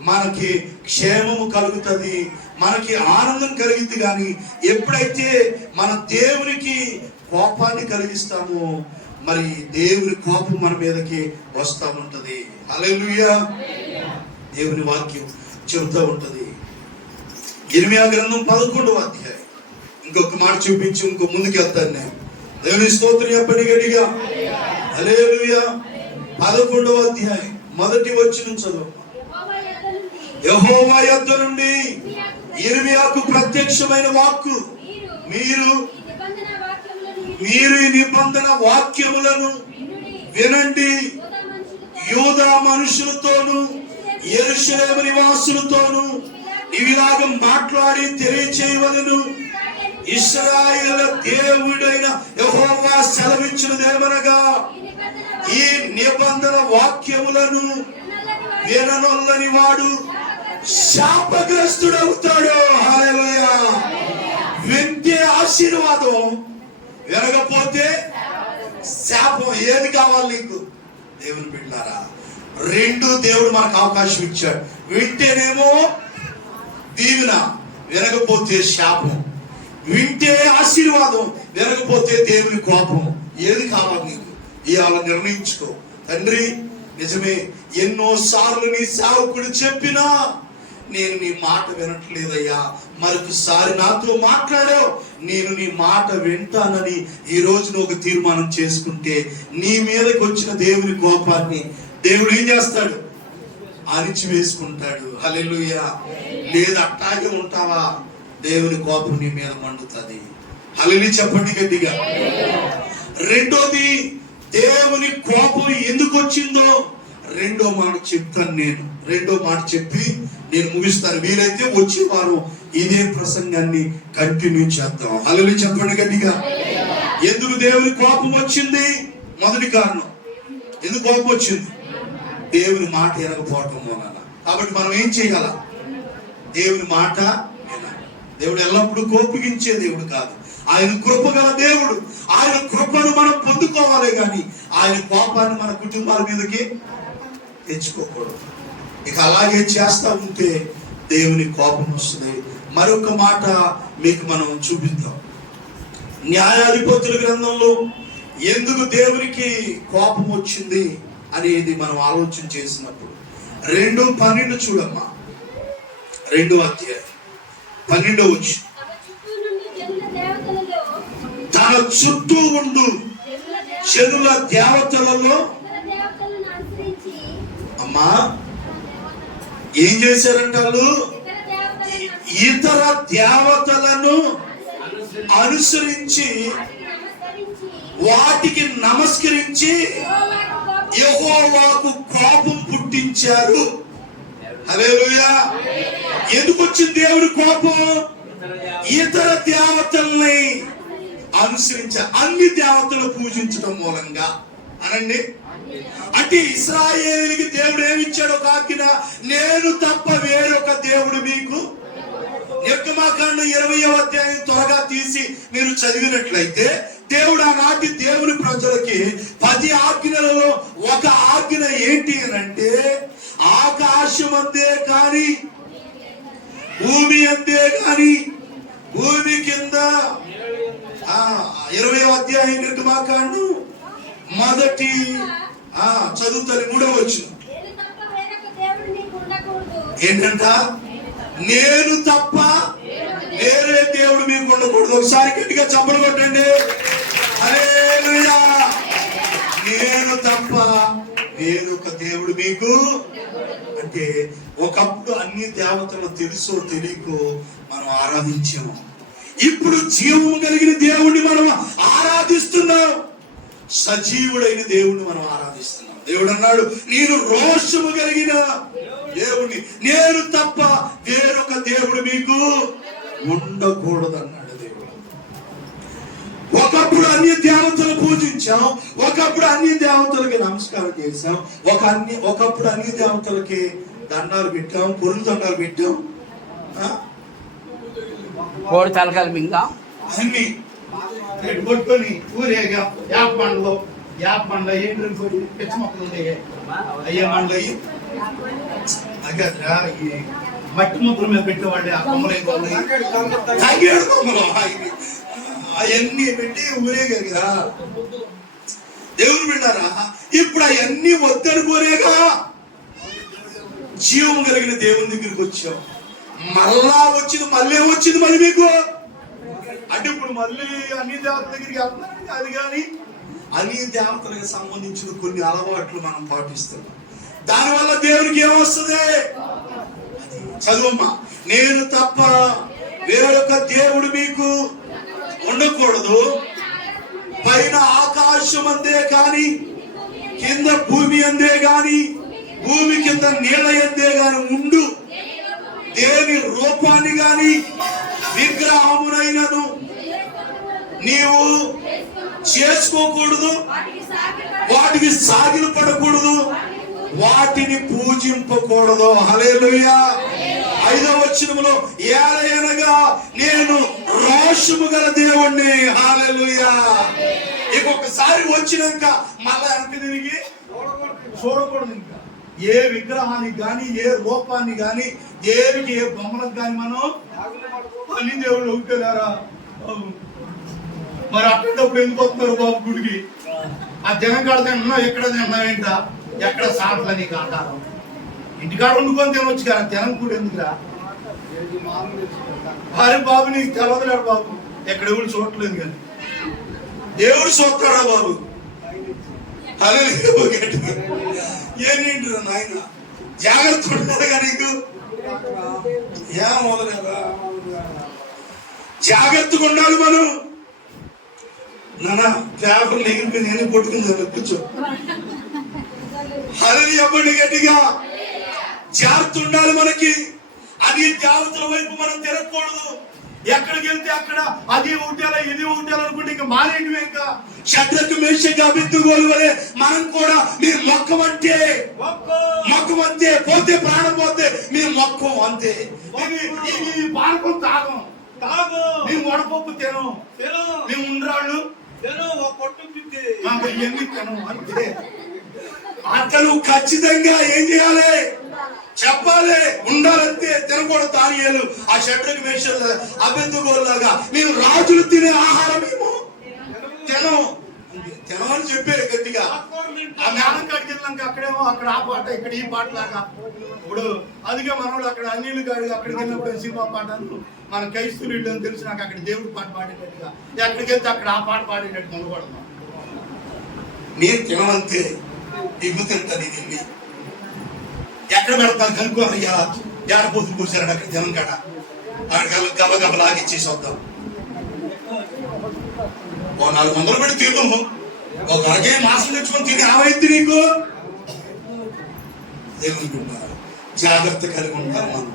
మనకి క్షేమము కలుగుతుంది, మనకి ఆనందం కలిగింది. కానీ ఎప్పుడైతే మన దేవునికి కోపాన్ని కలిగిస్తామో మరి దేవుని కోపం మన మీదకి వస్తూ ఉంటది. హల్లెలూయా. దేవుని వాక్యం చెబుతూ ఉంటది. ఇర్మీయా గ్రంథం 11వ అధ్యాయం. ఇంకొక మాట చూపించి ఇంకో ముందుకు వెళ్తాను నేను. దేవుని స్తోత్రం చెప్పండి గట్టిగా. హల్లెలూయా. 11వ అధ్యాయం మొదటి వచనం చదువు. యెహోవా యొద్ద నుండి ఇర్మీయాకు ప్రత్యక్షమైన వాక్కు, మీరు ఈ నిబంధన వాక్యములను వినండి. యూదా మనుషులతోను యెరూషలేము నివాసులతోను ఇవిలాగ మాట్లాడి తెలియచేయవలెను. ఇశ్రాయేలు దేవుడైన యెహోవా సెలవిచ్చినదేమనగా, ఈ నిబంధన వాక్యములను విననొల్లని వాడు శాపగ్రస్తుడవుతాడు. హల్లెలూయా. వింటే ఆశీర్వాదం, వినకపోతే శాపం. ఏది కావాలి నీకు? దేవుని బిడ్డలారా, రెండు దేవుడు మనకు అవకాశం ఇచ్చాడు. వింటేనేమో దీవెన, వినకపోతే శాపం. వింటే ఆశీర్వాదం, వినకపోతే దేవుని కోపం. ఏది కావాలి నీకు? ఇవాళ నిర్ణయించుకో. తండ్రి, నిజమే ఎన్నో సార్లు నీ సేవకుడు చెప్పినా నేను నీ మాట వినట్లేదయ్యా, మరొకసారి నాతో మాట్లాడావు, నేను నీ మాట వింటానని ఈ రోజు నువ్వు ఒక తీర్మానం చేసుకుంటే నీ మీదకి వచ్చిన దేవుని కోపాన్ని దేవుడు ఏం చేస్తాడు? అణిచివేసుకుంటాడు. హల్లెలూయా. లేదు అట్టాగే ఉంటావా, దేవుని కోపం నీ మీద మండుతుంది. హల్లెలూయా చెప్పండి గట్టిగా. రెండోది, దేవుని కోపం ఎందుకు వచ్చిందో రెండో మాట చెప్తాను నేను. రెండో మాట చెప్పి నేను ముగిస్తాను. వీలైతే వచ్చే వారం ఇదే ప్రసంగాన్ని కంటిన్యూ చేద్దాం. హల్లెలూయా చెప్పండి గట్టిగా. ఎందుకు దేవుని కోపం వచ్చింది? మొదటి కారణం, ఎందుకు కోపం వచ్చింది? దేవుని మాట వినకపోవటం వలన. కాబట్టి మనం ఏం చేయాలా? దేవుని మాట వినాలి. దేవుడు ఎల్లప్పుడూ కోపగించే దేవుడు కాదు, ఆయన కృపగల దేవుడు. ఆయన కృపను మనం పొందుకోవాలి, కానీ ఆయన కోపాన్ని మన కుటుంబాల మీదకి తెచ్చుకోకూడదు. ఇక అలాగే చేస్తా ఉంటే దేవుని కోపం వస్తుంది. మరొక మాట మీకు మనం చూపిద్దాం. న్యాయాధిపతుల గ్రంథంలో ఎందుకు దేవునికి కోపం వచ్చింది అనేది మనం ఆలోచన చేసినప్పుడు 2:12 చూడమ్మా. 2వ అధ్యాయం 12వ వచనం. తన చుట్టూ ఉండు చెరుల దేవతలలో అమ్మా ఏం చేశారంట? వాళ్ళు ఇతర దేవతలను అనుసరించి వాటికి నమస్కరించి యెహోవాకు కోపం పుట్టించారు. హల్లెలూయా. ఎందుకు వచ్చింది దేవుడి కోపం? ఇతర దేవతల్ని అనుసరించారు. అన్ని దేవతలు పూజించడం మూలంగా అనండి. అంటే ఇశ్రాయేలుకి దేవుడు ఏమిచ్చాడు? ఒక ఆజ్ఞ, నేను తప్ప వేరొక దేవుడు మీకు, నిర్గమాకాండం 20వ అధ్యాయం త్వరగా తీసి మీరు చదివినట్లయితే, దేవుడు ఆనాటి దేవుని ప్రజలకి 10 ఆజ్ఞలలో ఒక ఆజ్ఞ ఏంటి అని అంటే, ఆకాశం అందే కాని భూమి అందే కాని భూమి కింద 20వ అధ్యాయం నిర్గమాకాండం మొదటి చదువుతారు 3వ వచనం ఏంటంట, నేను తప్ప వేరే దేవుడు మీకు ఉండకూడదు. ఒకసారి గట్టిగా చప్పలు కొట్టండి. హల్లెలూయా. నేను తప్ప వేరొక దేవుడు మీకు అంటే, ఒకప్పుడు అన్ని దేవతలు తెలుసో తెలియకో మనం ఆరాధించాము. ఇప్పుడు జీవము కలిగిన దేవుణ్ణి మనం ఆరాధిస్తున్నాం. సజీవుడైన దేవుణ్ణి మనం ఆరాధిస్తున్నాం. దేవుడు అన్నాడు, నేను రోషము కలిగిన దేవుణ్ణి, నేను తప్ప వేరొక దేవుడు మీకు ఉండకూడదు అన్నాడు దేవుడు. ఒకప్పుడు అన్ని దేవతలు పూజించాం, ఒకప్పుడు అన్ని దేవతలకి నమస్కారం చేశాం, ఒకప్పుడు అన్ని దేవతలకి దండాలు పెట్టాం, పొరుగు దండాలు పెట్టాం, కోడి తలకాయలు మింగా అన్ని కొట్టుకొని ఊరేగా యాప్ మండలో ఏంటి పెచ్చి మొక్కలు ఉంటాయి, అయ్యే మండలు అగద్రా ఈ మట్టి ముక్కల మీద పెట్టేవాళ్ళు ఆ కొమ్మలు కొమ్మలు అవన్నీ పెట్టి ఊరేగారు కదా. దేవుని బిడ్డారా, ఇప్పుడు అవన్నీ వద్దనుకోలేగా జీవం కలిగిన దేవుని దగ్గరికి వచ్చాం. మళ్ళీ వచ్చింది మళ్ళీ మీకు అంటే, ఇప్పుడు మళ్ళీ అన్ని దేవతల దగ్గరికి వెళ్తున్నారు కాదు, కానీ అన్ని దేవతలకు సంబంధించిన కొన్ని అలవాట్లు మనం పాటిస్తున్నాం. దానివల్ల దేవునికి ఏమొస్తుంది? చదువమ్మా. నేను తప్ప వేరొక దేవుడు మీకు ఉండకూడదు. పైన ఆకాశం అందే కాని కింద భూమి అందే గాని భూమి కింద నీళ్ళ అందే గాని ఉండు దేని రూపాన్ని గాని విగ్రహమునైనను నీవు చేసుకోకూడదు, వాటికి సాగిలు పడకూడదు, వాటిని పూజింపకూడదు. హల్లెలూయా. 5వ వచనములో, ఏలయనగా నేను రోషము గల దేవుణ్ణి. హల్లెలూయా. ఇంకొకసారి వచ్చినాక మళ్ళా వెనక తిరిగి చూడకూడదు. ఇంకా ఏ విగ్రహానికి గాని ఏ రూపాన్ని గాని దేనికి ఏ బొమ్మలకు గాని మనం అన్ని దేవుళ్ళు ఉంటేలారా. మరి అట్టేటప్పుడు ఎందుకు వస్తున్నారు బాబు గుడికి? ఆ జనం కాడ తింటున్నావు, ఎక్కడ తింటున్నావేంట, ఎక్కడ సాట్ల నీకు ఆధారం? ఇంటికాడ వండుకొని తినవచ్చు కదా, జనం కూడా ఎందుకురా? అరే బాబు నీకు తెలవదులేడు బాబు, ఎక్కడ ఎవరు చూడట్లేదు కానీ దేవుడు చూస్తాడా బాబు? ఏంటంటారు నాయన, జాగ్రత్త ఉంటారుగా నీకు ఏం మొదలేదా? జాగ్రత్తగా ఉండాలి మనం. నానా పేపర్ ఎగిరిపోయి నేను కొట్టుకుంది కూర్చో. హల్లెలూయా చెప్పండి గట్టిగా. జాగ్రత్త ఉండాలి మనకి. అది దేవతల వైపు మనం తిరగకూడదు. ఎక్కడికి వెళ్తే అక్కడ అది ఉంటేలా ఇది ఉంటేయాలనుకుంటే ఇంకా మానేటివే. ఇంకా షడ్రకు మేషకు అబేద్నెగోలు వలె మనం కూడా మీరు మొక్కమంటే పోతే ప్రాణం పోతే మీరు మొక్కం అంతే. పానకం తాగం, మేము వడపప్పు తినం, మేము ఉండ్రాళ్ళు అంతే. అట్లా నువ్వు ఖచ్చితంగా ఏం చేయాలి చెప్పాలి, ఉండాలంతే. తినకూడదు తానియాలు ఆ షడ్రకు మేషకు అబేద్నెగోలాగా మేము రాజులు తినే ఆహారం మేము తినమని చెప్పే గట్టిగా. ఆ మేడం కాడికి వెళ్ళాక అక్కడేమో అక్కడ ఆ పాట ఇక్కడ ఈ పాట లాగా. ఇప్పుడు అందుకే మనోడు అక్కడ అన్నిళ్ళు కాడి అక్కడికి వెళ్ళినప్పుడు సినిమా పాట మన క్రైస్తవులు ఇల్లు అని తెలిసి నాకు అక్కడ దేవుడి పాట పాడేటట్టుగా, ఎక్కడికి వెళ్తే అక్కడ ఆ పాట పాడేటట్టు మొదలుపడతాం. నేను తినమంతే ఇల్లు తింటా. నేను వెళ్ళి ఎక్కడ పెడతాను కనుక్కోరయ్యా, ఏడపోతులు కూర్చారు అక్కడ జనం కాడ, అక్కడ గబ లాగిచ్చేసి వద్దాం. 400 పెట్టి తిను, ఒక అరగే మాసం తెచ్చుకొని తిని ఏమైంది నీకు? ఏమనుకుంటారు? జాగ్రత్త కలిగి ఉంటారు మనం.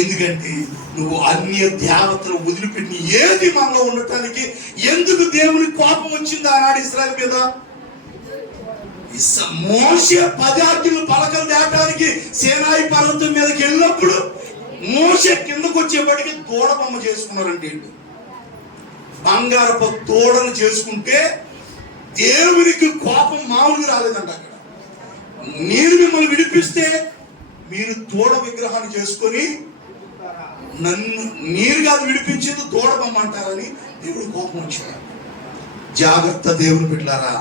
ఎందుకంటే నువ్వు అన్య దేవతలు వదిలిపెట్టి ఏది మనలో ఉండటానికి ఎందుకు దేవుని కోపం వచ్చింది ఆనాడు ఇశ్రాయేలు మీద? మోషే 10 ఆజ్ఞలు పలకలు దాటానికి సేనాయి పర్వతం మీదకి వెళ్ళినప్పుడు మోషే కిందకు వచ్చేప్పటికి దూడ బొమ్మ చేసుకున్నారంటే ఏంటి? బంగారపు దూడను చేసుకుంటే దేవునికి కోపం మామూలుగా రాలేదంట. అక్కడ నేను మిమ్మల్ని విడిపిస్తే మీరు దూడ విగ్రహాన్ని చేసుకొని నన్ను నీరు కాదు విడిపించేది దూడ బొమ్మ అంటారని దేవుడు కోపం వచ్చాడు. జాగ్రత్త దేవుని బిడ్డలారా,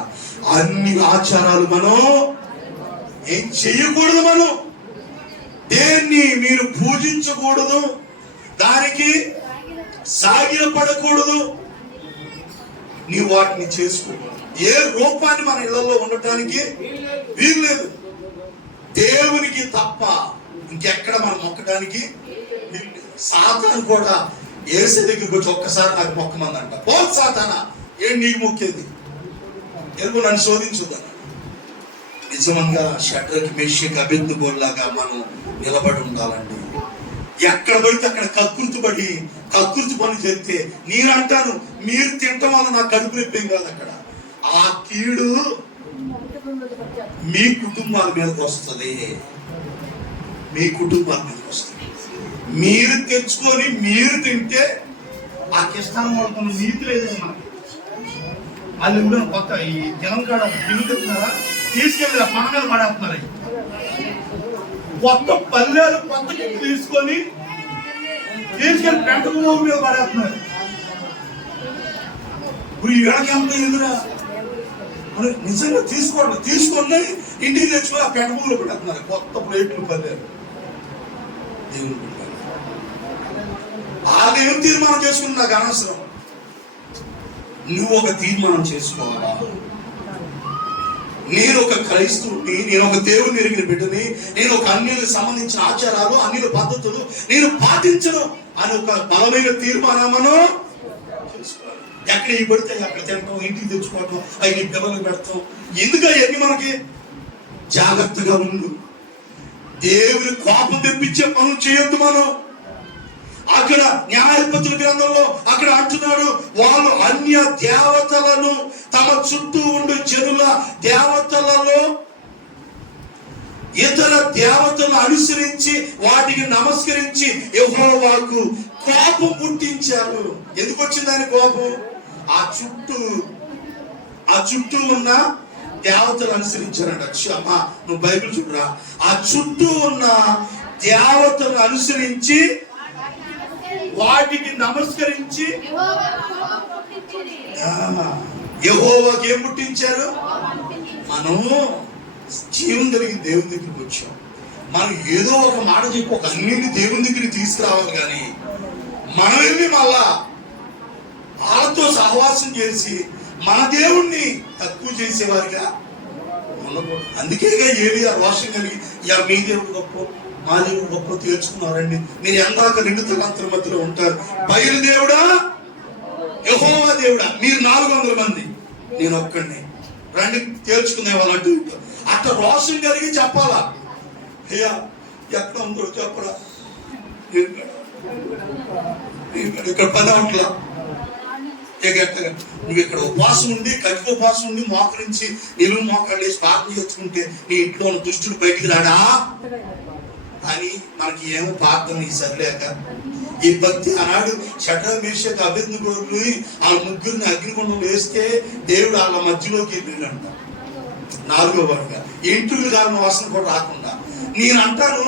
అన్ని ఆచారాలు మనం ఏం చెయ్యకూడదు. మనం దేన్ని మీరు పూజించకూడదు, దానికి సాగిలపడకూడదు. నీవు వాటిని చేసుకోకూడదు. ఏ రూపాన్ని మన ఇళ్లలో ఉండటానికి వీల్లేదు. దేవునికి తప్ప ఇంకెక్కడ మనం మొక్కడానికి వీల్లేదు. సాతాను కూడా యేసు దగ్గరికి వచ్చి ఒక్కసారి నాకు మొక్కమందంట. పో సాతానా, ఏం నీకు మొక్కేది? ఎందుకు నన్ను శోధించుదా? నిజంగా షడ్రక్ మేషక్ అబేద్నెగోలాగా మనం నిలబడి ఉండాలండి. ఎక్కడ పడితే అక్కడ కక్కుర్తి పని చేస్తే నేను అంటాను, మీరు తినటం వల్ల నాకు కడుపు నొప్పేం కాదు. అక్కడ ఆ కీడు మీ కుటుంబాల మీదకి వస్తుంది. మీ కుటుంబాల మీదకి వస్తుంది. మీరు తెచ్చుకొని మీరు తింటే ఆ కిష్టాన్ని వాడుకున్న నీతి లేదండి మనకి. వాళ్ళు కూడా కొత్త ఈ జనం కాడ తిరుగుతున్నారా, తీసుకెళ్ళి ఆ పన మీద పడేస్తున్నారు. కొత్త పల్లెలు కొత్త కిట్లు తీసుకెళ్ళి పెంట భూమి మీద పడేస్తున్నారు. ఇప్పుడు ఈ వేళకెంత ఎదురా నిజంగా తీసుకొని ఇంటికి తెచ్చుకొని ఆ పెంట భూమిలో పడేస్తున్నారు. కొత్త ప్లేట్లు పల్లెలు. దేవుని వాళ్ళు ఏం తీర్మానం చేసుకుని నాకు అనవసరం. నువ్వు ఒక తీర్మానం చేసుకోవాలా? నేను ఒక క్రైస్తవుని, నేను ఒక దేవుని ఎరిగిన బిడ్డని, నేను ఒక అన్యులకు సంబంధించిన ఆచారాలు, అన్యుల పద్ధతులు నేను పాటించను అని ఒక బలమైన తీర్మానం మనం చేసుకోవాలి. ఎక్కడ ఈ పడితే అక్కడ తింటాం, ఇంటికి తెచ్చుకోవటం, అవి పిల్లలకు పెడతాం. ఎందుకు అవన్నీ మనకి? జాగ్రత్తగా ఉండు. దేవుని కోపం తెప్పించే పనులు చేయొద్దు మనం. అక్కడ న్యాయాధిపతుల గ్రంథంలో అక్కడ అంటున్నాడు, వాళ్ళు అన్య దేవతలను, తమ చుట్టూ ఉండే జనుల దేవతలలో ఇతర దేవతలను అనుసరించి వాటికి నమస్కరించి యెహోవాకు కోపం పుట్టించారు. ఎందుకు వచ్చింది ఆయన కోపం? ఆ చుట్టూ ఉన్న దేవతలు అనుసరించారంట. అమ్మా నువ్వు బైబిల్ చూడరా. ఆ చుట్టూ ఉన్న దేవతలను అనుసరించి వాటికి నమస్కరించి యెహోవాకి ఏం పుట్టించారు? మనం జీవం కలిగిన దేవుని దగ్గరికి వచ్చాం. మనం ఏదో ఒక మాట చెప్పి ఒక అన్నింటినీ దేవుని దగ్గరికి తీసుకురావాలి. కానీ మనం వెళ్ళి మళ్ళా వాళ్ళతో సహవాసం చేసి మన దేవుణ్ణి తక్కువ చేసేవారిగా ఉండకూడదు. అందుకేగా ఏలియా రోషం కలిగి, యా మీ దేవుడు గొప్ప, మా దేవుడు గొప్ప తేల్చుకున్నారండి. మీరు ఎందాక రెండు తలాంతుల మధ్యలో ఉంటారు. బయలు దేవుడా, యెహోవా దేవుడా, మీరు 400 మంది, నేను ఒక్కడిని, రండి తేల్చుకునే వాళ్ళు అంటూ ఉంటారు. అట్లా రోషం కలిగి చెప్పాలా? అయ్యా ఎక్కడ ఉందో చెప్పరా, ఇక్కడ పని అవట్లా. నువ్వు ఇక్కడ ఉపవాసం ఉండి, కటిక ఉపవాసం ఉండి, మోకరించి నిలువు మోకాళ్ళు వేసి ప్రార్థన చేసుకుంటే నీ ఇంట్లో ఉన్న దుష్టుడు బయటికి రాడా అని మనకి ఏమో ప్రార్థన సరిలేక ఈ భక్తి ఆనాడు షడ్రక్ మేషక్ అబేద్నెగోలు ఆ ముగ్గురిని అగ్నిగుండంలో వేస్తే దేవుడు వాళ్ళ మధ్యలోకి వెళ్ళిందంట. 4వ వాడిగా ఇంటికి కాలిన వాసన కూడా రాకుండా. నేను అంటాను,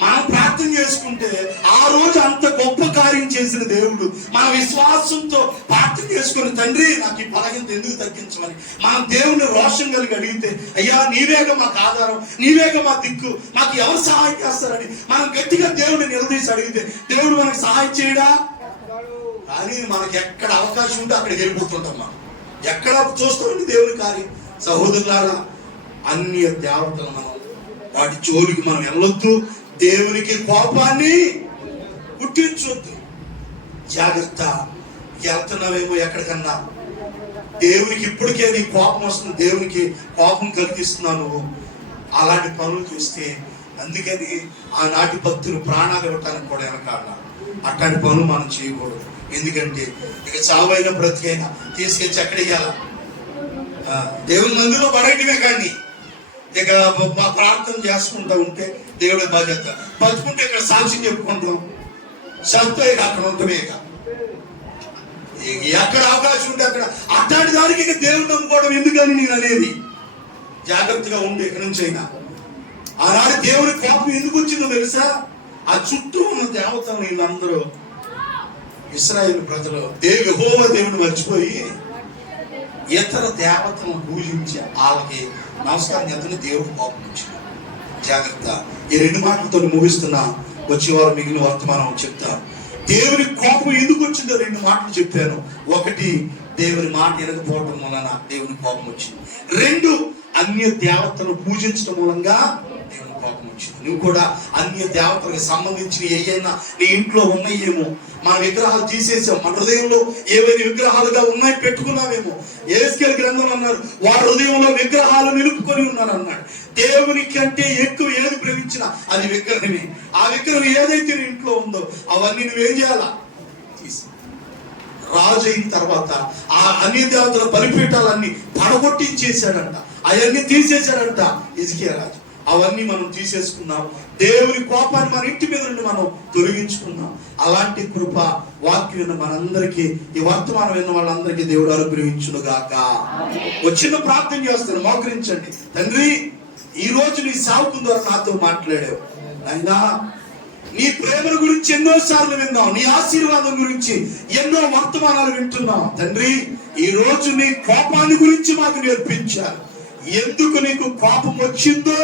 మనం ప్రార్థన చేసుకుంటే ఆ రోజు అంత గొప్ప కార్యం చేసిన దేవుడు మన విశ్వాసంతో ప్రార్థన చేసుకుని, తండ్రి నాకు ఈ బలహీనత ఎందుకు తగ్గించమని మనం దేవుని రోషం కలిగి అడిగితే, అయ్యా నీవేగా మాకు ఆధారం, నీవేగా మా దిక్కు, మాకు ఎవరు సహాయం చేస్తారని మనం గట్టిగా దేవుడిని నిలదీసి అడిగితే దేవుడు మనకు సహాయం చేయడా? కానీ మనకి ఎక్కడ అవకాశం ఉంటే అక్కడికి వెళ్ళిపోతుంటాం. మనం ఎక్కడ చూస్తామండి దేవుని కార్యం. సహోదరులారా, అన్య దేవతలు మనం వాటి జోలికి మనం వెళ్ళొద్దు. దేవునికి కోపాన్ని పుట్టించొద్దు. జాగ్రత్త. వెళ్తున్నావేమో ఎక్కడికన్నా, దేవునికి ఇప్పటికే నీ కోపం వస్తుంది, దేవునికి కోపం కలిగిస్తున్నాను అలాంటి పనులు చేస్తే. అందుకని ఆనాటి భక్తులు ప్రాణాలు ఇవ్వటానికి కూడా వెనకాల అట్లాంటి పనులు మనం చేయకూడదు. ఎందుకంటే ఇక చావైన బ్రతికైనా తీసుకెళ్ళి ఎక్కడెయ్యాల? దేవుని మందిలో పడేయటమే. కానీ ఇక ప్రార్థన చేసుకుంటా ఉంటే దేవుడి బాధ్యత. బతుకుంటే ఇక్కడ సాక్షి చెప్పుకుంటాం. శ్రద్ధ అక్కడ ఉండటమే ఇక ఎక్కడ అవకాశం ఉంటే అక్కడ అట్లాంటి దానికి ఇక దేవుడు నమ్ముకోవడం ఎందుకని నేను అనేది. జాగ్రత్తగా ఉండే ఇక నుంచి అయినా. ఆనాడు దేవుని కోపం ఎందుకు వచ్చిందో తెలుసా? ఆ చుట్టూ ఉన్న దేవతలు వీళ్ళందరూ ఇశ్రాయేలు ప్రజలు యెహోవా దేవుని మర్చిపోయి ఇతర దేవతలను పూజించి వాళ్ళకి నమస్కారం చేస్తున్న దేవుడు కోపం వచ్చింది. జాగ్రత్త. ఈ 2 మాటలతో ముగిస్తున్నా. వచ్చేవారు మిగిలిన వర్తమానం చెప్తా. దేవుని కోపం ఎందుకు వచ్చిందో 2 మాటలు చెప్పాను. 1, దేవుని మాట వినకపోవటం వలన దేవుని కోపం వచ్చింది. 2, అన్య దేవతలను పూజించడం మూలంగా దేవుని కోపం వచ్చింది. నువ్వు కూడా అన్య దేవతలకు సంబంధించిన ఏవైనా నీ ఇంట్లో ఉన్నాయేమో, మన విగ్రహాలు తీసేసాం, మన హృదయంలో ఏవైనా విగ్రహాలుగా ఉన్నాయి పెట్టుకున్నామేమో. యేస్కేలు గ్రంథంలో అన్నారు, వారి హృదయంలో విగ్రహాలు నిలుపుకొని ఉన్నారు అన్నాడు. దేవుని కంటే ఎక్కువ ఏది ప్రేమించినా అది విగ్రహమే. ఆ విగ్రహం ఏదైతే నీ ఇంట్లో ఉందో అవన్నీ నువ్వేం చేయాలా? తీసి రాజు అయిన తర్వాత ఆ అన్య దేవతల బలిపీఠాలన్నీ పడగొట్టించేశాడంట, అవన్నీ తీసేశాడంట హిజ్కియా రాజు. అవన్నీ మనం తీసేసుకున్నాం. దేవుని కోపాన్ని మన ఇంటి మీద నుండి మనం తొలగించుకున్నాం. అలాంటి కృప వాక్యం విన్న మనందరికీ, ఈ వర్తమానం విన్న వాళ్ళందరికీ దేవుడు అనుగ్రహించును గాక. చిన్న ప్రార్థన చేస్తాను, మోకరించండి. తండ్రి, ఈ రోజు నీ సేవకుని ద్వారా నాతో మాట్లాడావు నాయనా. నీ ప్రేమల గురించి ఎన్నో సార్లు విన్నాం, నీ ఆశీర్వాదం గురించి ఎన్నో వర్తమానాలు వింటున్నాం. తండ్రి, ఈ రోజు నీ కోపాన్ని గురించి మాకు నేర్పించారు. ఎందుకు నీకు కోపం వచ్చిందో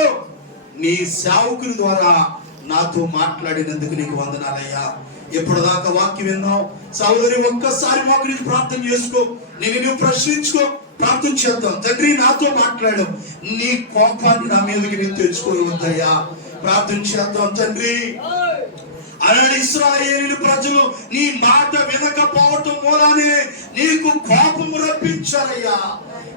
నీ సేవకుని ద్వారా నాతో మాట్లాడినందుకు నీకు వందనాలయ్యా. ఎప్పటిదాకా వాక్యం విన్నావు సహోదరి, ఒక్కసారి మోకరించి ప్రార్థన చేసుకో. నువ్వు ప్రశ్నించుకో, ప్రార్థన చేద్దాం. తండ్రి, నాతో మాట్లాడావు, నీ కోపాన్ని నా మీదకి నేను తెచ్చుకోవద్దయ్యా. ప్రార్థన చేద్దాం. తండ్రి, అలాంటి ఇశ్రాయేలు ప్రజలు నీ మాట వినకపోవటం మూలానే నీకు కోపం రప్పించారయ్యా.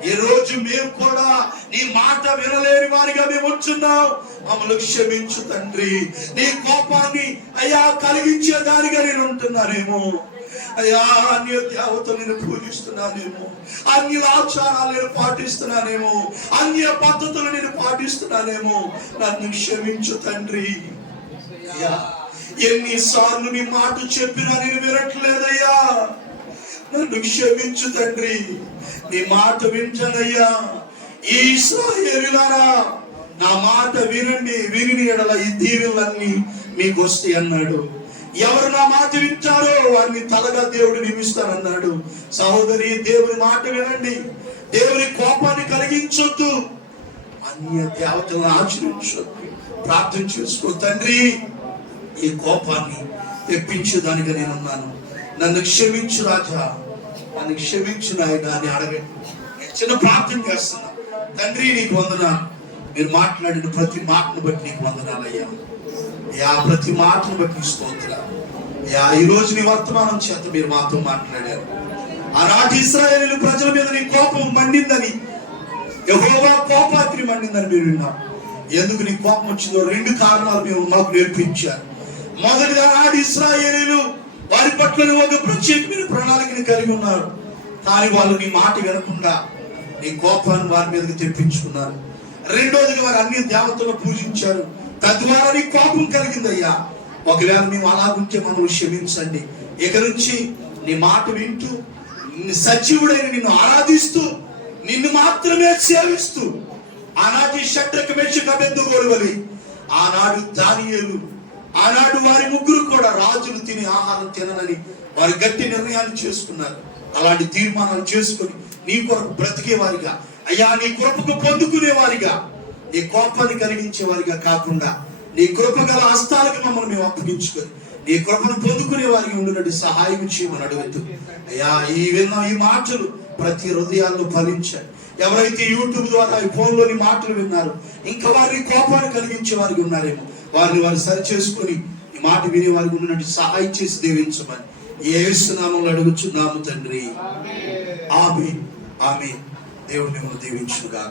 ఈ రోజు మేము కూడా నీ మాట వినలేని వారిగా మేము ఉంటున్నాం. మమ్మల్ని క్షమించు తండ్రి. నీ కోపాన్ని అయ్యా కలిగించే దానిగా నేను ఉంటున్నానేమో అయ్యా. అన్య దేవతలు నేను పూజిస్తున్నానేమో, అన్య ఆచారాలు నేను పాటిస్తున్నానేమో, అన్య పద్ధతులు నేను పాటిస్తున్నానేమో. నన్ను క్షమించు తండ్రి. అయ్యా, ఎన్నిసార్లు నీ మాట చెప్పినా నేను వినట్లేదయ్యా. నన్ను క్షమించు తండ్రి. నీ మాట వింటానయ్యా. ఈ ఇశ్రాయేలులారా, నా మాట వినండి, విని ఎడల ఈ దీవెనలన్నీ మీకు వస్తాయి అన్నాడు. ఎవరు నా మాట వింటారో వారిని తలగా దేవుడు నియమిస్తానన్నాడు. సహోదరి, దేవుని మాట వినండి. దేవుని కోపాన్ని కలిగించొద్దు, అన్య దేవతలను ఆచరించొద్దు. ప్రార్థన చేసుకో. తండ్రి, ఈ కోపాన్ని తెప్పించేదానిగా నేనున్నాను. నన్ను క్షమించు రాజా, నన్ను క్షమించు నాయన అని అడగండి. చిన్న ప్రార్థన చేస్తున్నా. తండ్రి, నీకు వందనాలు. మీరు మాట్లాడిన ప్రతి మాటను బట్టి నీకు వందనాలయ్యా. ప్రతి మాటను బట్టి స్తోత్రాలు. ఈ రోజు నీ వర్తమానం చేత మీరు మాతో మాట్లాడారు. ఆనాటి ఇశ్రాయేలు ప్రజల మీద నీ కోపం మండిందని, యెహోవా కోపాగ్ని మండిందని మీరు విన్నాం. ఎందుకు నీ కోపం వచ్చిందో 2 కారణాలు మేము మాకు నేర్పించారు. మొదటిగా, ఆనాటి ఇశ్రాయేలీయులు వారి పట్ల ఒక ప్రత్యేకమైన ప్రణాళికను కలిగి ఉన్నారు. కానీ వాళ్ళు నీ మాట వినకుండా నీ కోపాన్ని వారి మీదకి తెప్పించుకున్నారు. రెండోదిగా, వారు అన్ని దేవతలను పూజించారు. తద్వారా నీ కోపం కలిగిందయ్యా. ఒకవేళ మేము అలాగుంటే మమ్మల్ని క్షమించండి. ఇక నుంచి నీ మాట వింటూ సజీవుడైన నిన్ను ఆరాధిస్తూ నిన్ను మాత్రమే సేవిస్తూ, ఆనాటి షడ్రకు మెషకు అబేద్నెగోల వలె ఆనాడు దానియేలు, ఆనాడు వారి ముగ్గురు కూడా రాజులు తినే ఆహారం తిననని వారు గట్టి నిర్ణయాలు చేసుకున్నారు. అలాంటి తీర్మానాలు చేసుకుని నీ కొరకు బ్రతికే వారిగా, అయ్యా నీ కృపకు పొందుకునే వారిగా, నీ కోపాన్ని కలిగించే వారిగా కాకుండా నీ కృప గల హస్తాలకు మమ్మల్ని మేము అప్పగించుకొని నీ కృపను పొందుకునే వారికి ఉండినట్టు సహాయం చేయమని అడుగుతూ, అయ్యా ఈ విన్న ఈ మాటలు ప్రతి హృదయాల్లో ఫలించాయి. ఎవరైతే యూట్యూబ్ ద్వారా ఈ ఫోన్లోని మాటలు విన్నారు, ఇంకా వారిని కోపాన్ని కలిగించే వారికి ఉన్నారేమో, వారిని వారు సరి చేసుకుని ఈ మాట వినే వారికి ఉన్నట్టు సహాయం చేసి దీవించమని యేసు నామములో అడుగుచున్నాము తండ్రి. ఆమేన్. ఆమేన్. దేవుడు మిమ్మల్ని దీవించుగాక.